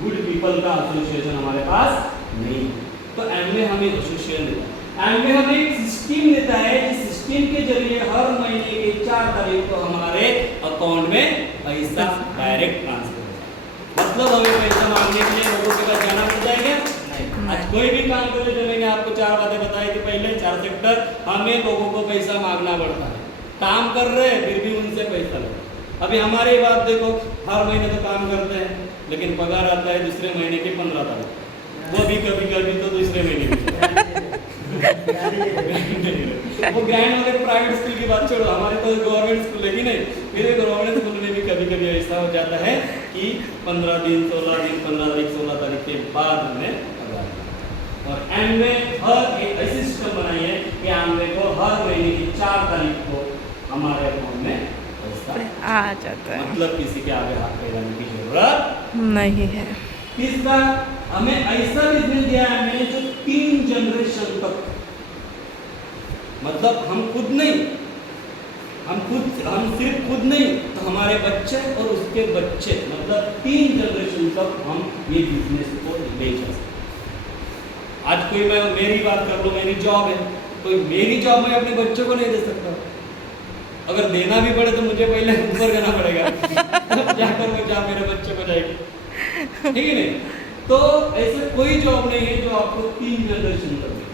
गुड पीपल का एसोसिएशन हमारे पास नहीं है। तो एमवे हमें एसोसिएशन देता है। एमवे हमें स्कीम देता है, जिस स्कीम के जरिए हर महीने की 4 तारीख को हमारे अकाउंट में पैसा डायरेक्ट ट्रांसफर होता है। मतलब हमें पैसा मांगने के लिए लोगों के पास जाना पड़ जाएगा नहीं। आज कोई भी काम करने चलेंगे, आपको 4 बातें बताई थी पहले, 4 सेक्टर, हमें लोगों को पैसा मांगना पड़ता है। काम कर रहे हैं फिर भी उनसे पैसा लो। अभी हमारी बात देखो, हर महीने तो काम करते हैं लेकिन पगार आता है दूसरे महीने की 15 तारीख, वो भी कभी कभी तो दूसरे महीने में वो ग्रैंड वाले प्राइवेट स्कूल की बात छोड़ो, हमारे तो गवर्नमेंट स्कूल है कि नहीं, फिर गवर्नमेंट स्कूल में भी कभी कभी ऐसा हो जाता है कि 15 दिन 16 दिन 15 तारीख 16 तारीख के बाद हमें पगार। और एमवे हर एक ऐसी सिस्टम बनाई है कि एमवे को हर महीने की 4 तारीख को हमारे अकाउंट में पैसा आ जाता है, मतलब किसी के आगे हाथ फैलाने की जरूरत नहीं है। तीसरा, हमें ऐसा बिजनेस दिया है मैंने जो 3 जनरेशन तक, मतलब हम सिर्फ खुद नहीं तो हमारे बच्चे और उसके बच्चे, मतलब 3 जनरेशन तक हम ये बिजनेस को ले जा सकते। आज कोई मैं मेरी बात कर लो, मेरी जॉब है, कोई मेरी जॉब मैं अपने बच्चों को नहीं दे सकता, अगर देना भी पड़े तो मुझे पहले ऊपर करना पड़ेगा जाकर वो जॉब मेरे बच्चे को जाएगी, ठीक है नहीं? तो ऐसे कोई जॉब नहीं है जो आपको 3 जनरेशन तक दे।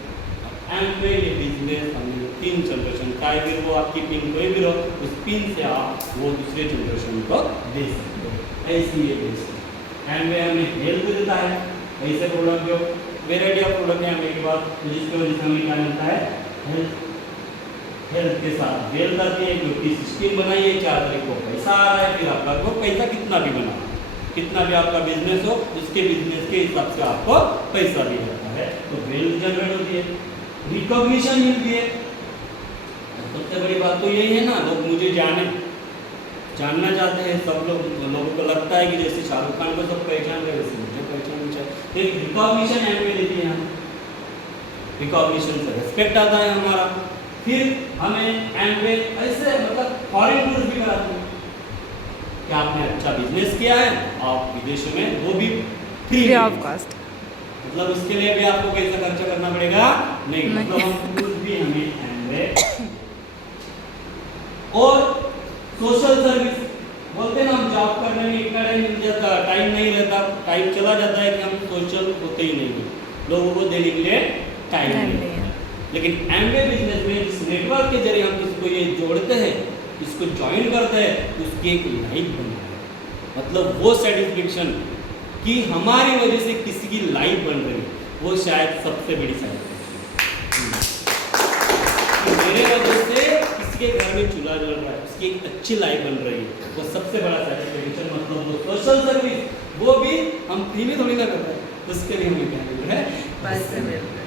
एंड में ये बिजनेस हमने 3 जनरेशन का है, वो आपकी पिन कोई भी रहो, उस पिन से आप वो दूसरे जनरेशन को दे सकते हो। ऐसी ये बिजनेस एंड में हमें हेल्प देता है, ऐसे प्रोडक्ट जो वेराइटी ऑफ प्रोडक्ट है हमें एक बार, जिसकी वजह से हमें क्या मिलता है, हेल्थ के साथ वेल्थ आती है, क्योंकि स्कीम बनाई है 4 तारीख को पैसा आ रहा है, फिर आपका को पैसा कितना भी बना, कितना भी आपका बिजनेस हो उसके बिजनेस के हिसाब से आपको पैसा दिया जाता है, तो वेल्थ जनरेट होती है, रिकॉग्निशन मिलती है। सबसे बड़ी बात तो यही है ना, लोग मुझे जानना चाहते हैं, सब लोगों को लगता है कि जैसे शाहरुख खान को सब पहचान रहे वैसे मुझे पहचानना चाहिए। एक रिकॉग्निशन एंड में देती है, रिकॉग्निशन से रिस्पेक्ट आता है हमारा। फिर हमें एंड में ऐसे मतलब फॉरेन टूर भी कराते हैं कि आपने अच्छा बिजनेस किया है, आप विदेशों में, वो भी फ्री ऑफ कॉस्ट, मतलब उसके लिए भी आपको पैसा खर्चा करना पड़ेगा नहीं, मतलब हम टूर भी हमें एंड में। और सोशल सर्विस बोलते हैं ना, हम जॉब करने में इतना टाइम मिल जाता, टाइम नहीं रहता, टाइम चला जाता है कि हम सोशल होते ही नहीं, लोगों को देने के लिए टाइम नहीं है। लेकिन एमवे बिजनेस में इस नेटवर्क के जरिए हम किसी को ये जोड़ते हैं, इसको ज्वाइन करते हैं, तो उसकी एक लाइफ बनती है, मतलब वो सेटिस्फेक्शन कि हमारी वजह से किसी की लाइफ बन रही है, वो शायद सबसे बड़ी सेटिस्फेक्शन। तो मेरे वजह से किसी के घर में चूल्हा जल रहा है, उसकी एक अच्छी लाइफ बन रही है, वो सबसे बड़ा सेटिस्फेक्शन, मतलब वो सोशल सर्विस, वो भी हम फ्री में थोड़ी ना कर रहे हैं, उसके लिए हमें क्या मिल रहा है, पैसे मिल रहे हैं।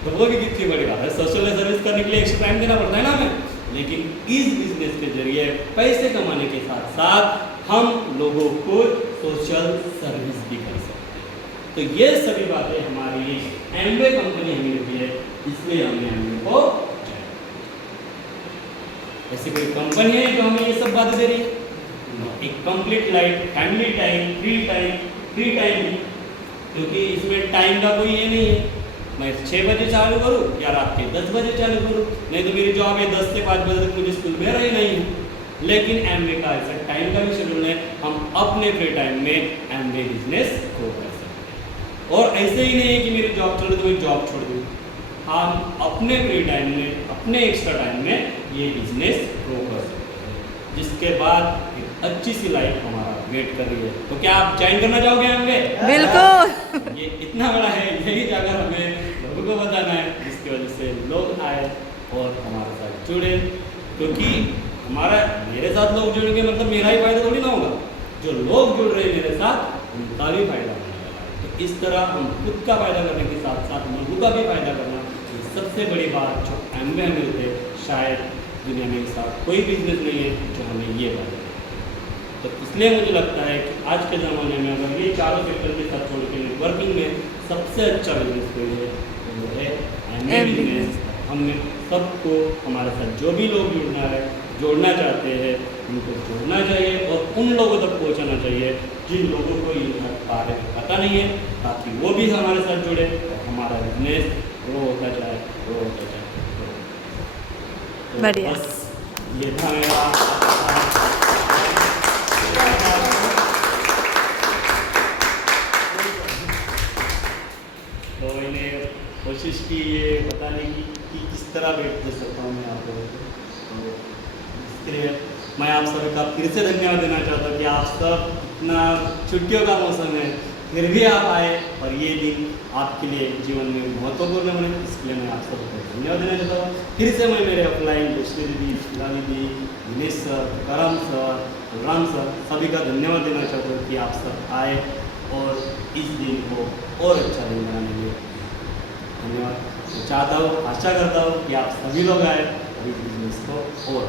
तो वो भी कितनी बड़ी बात है, सोशल सर्विस करने के लिए एक्स्ट्रा टाइम देना पड़ता है ना हमें, लेकिन इस बिजनेस के जरिए पैसे कमाने के साथ साथ हम लोगों को सोशल सर्विस भी कर सकते हैं। तो ये सभी बातें हमारी एमवे कंपनी हमें देती है, इसलिए हमने एमवे को ऐसी कोई कंपनी है जो हमें ये सब बातें दे रही है, एक complete life, family time, free time, क्योंकि इसमें टाइम का कोई ये नहीं है, मैं 6 बजे चालू करूँ या रात के 10 बजे चालू करूँ, नहीं तो मेरी जॉब है 10 से 5 बजे तक मुझे स्कूल में रही नहीं है। लेकिन एमवे का ऐसा टाइम का भी शेड्यूल है, हम अपने फ्री टाइम में एमवे बिजनेस ग्रो कर सकते हैं। और ऐसे ही नहीं है कि मेरी जॉब चल रही तो मैं जॉब छोड़ दूँ, हम अपने फ्री टाइम में, अपने एक्स्ट्रा टाइम में ये बिजनेस ग्रो कर सकते हैं, जिसके बाद एक अच्छी सी लाइफ हमारा वेट कर रही है। तो क्या आप ज्वाइन करना चाहोगे एमवे? बिल्कुल। ये इतना बड़ा है, यही जाकर हमें लोगों को बताना है, जिसकी वजह से लोग आए और हमारे साथ जुड़े, क्योंकि मेरे साथ लोग जुड़ेंगे मतलब मेरा ही फायदा थोड़ी ना होगा, जो लोग जुड़ रहे हैं मेरे साथ उनका भी फायदा होगा। तो इस तरह हम खुद का फायदा करने के साथ साथ लोगों का भी फायदा करना, ये सबसे बड़ी बात जो एमवे हमें मिलते हैं, शायद दुनिया में एक साथ कोई बिजनेस नहीं है जो हमें ये फायदा। तो इसलिए मुझे लगता है कि आज के ज़माने में अगर ये चारों सेक्टर के साथ छोड़ के नेटवर्किंग में सबसे अच्छा बिजनेस कोई है तो वो है एमवे बिजनेस। हमने सबको हमारे साथ जो भी लोग जोड़ना चाहते हैं उनको जोड़ना चाहिए और उन लोगों तक पहुंचाना चाहिए जिन लोगों को ये बारे में पता नहीं है, ताकि वो भी हमारे साथ जुड़े और हमारा बिजनेस ग्रो होता जाए। बढ़िया। बस ये था मेरा। तो मैंने कोशिश की ये बताने की कि किस तरह वेट दे सकता हूँ मैं आप लोगों को। तो इसके लिए मैं आप सभी का फिर से धन्यवाद देना चाहता हूँ कि आप सब इतना छुट्टियों का मौसम है फिर भी आप आए और ये दिन आपके लिए जीवन में महत्वपूर्ण बने, इसके लिए मैं आप सबको धन्यवाद देना चाहता हूँ। फिर से मैं मेरे अपलाइन जयश्री दीदी, शिला दीदी, दिनेश सर, करम सर, बलराम सर सभी का धन्यवाद देना चाहता हूँ कि आप सब आए और इस दिन को और अच्छा दिन बनाने में धन्यवाद। मैं चाहता हूँ, आशा करता हूँ कि आप सभी लोग आए और इस बिजनेस को और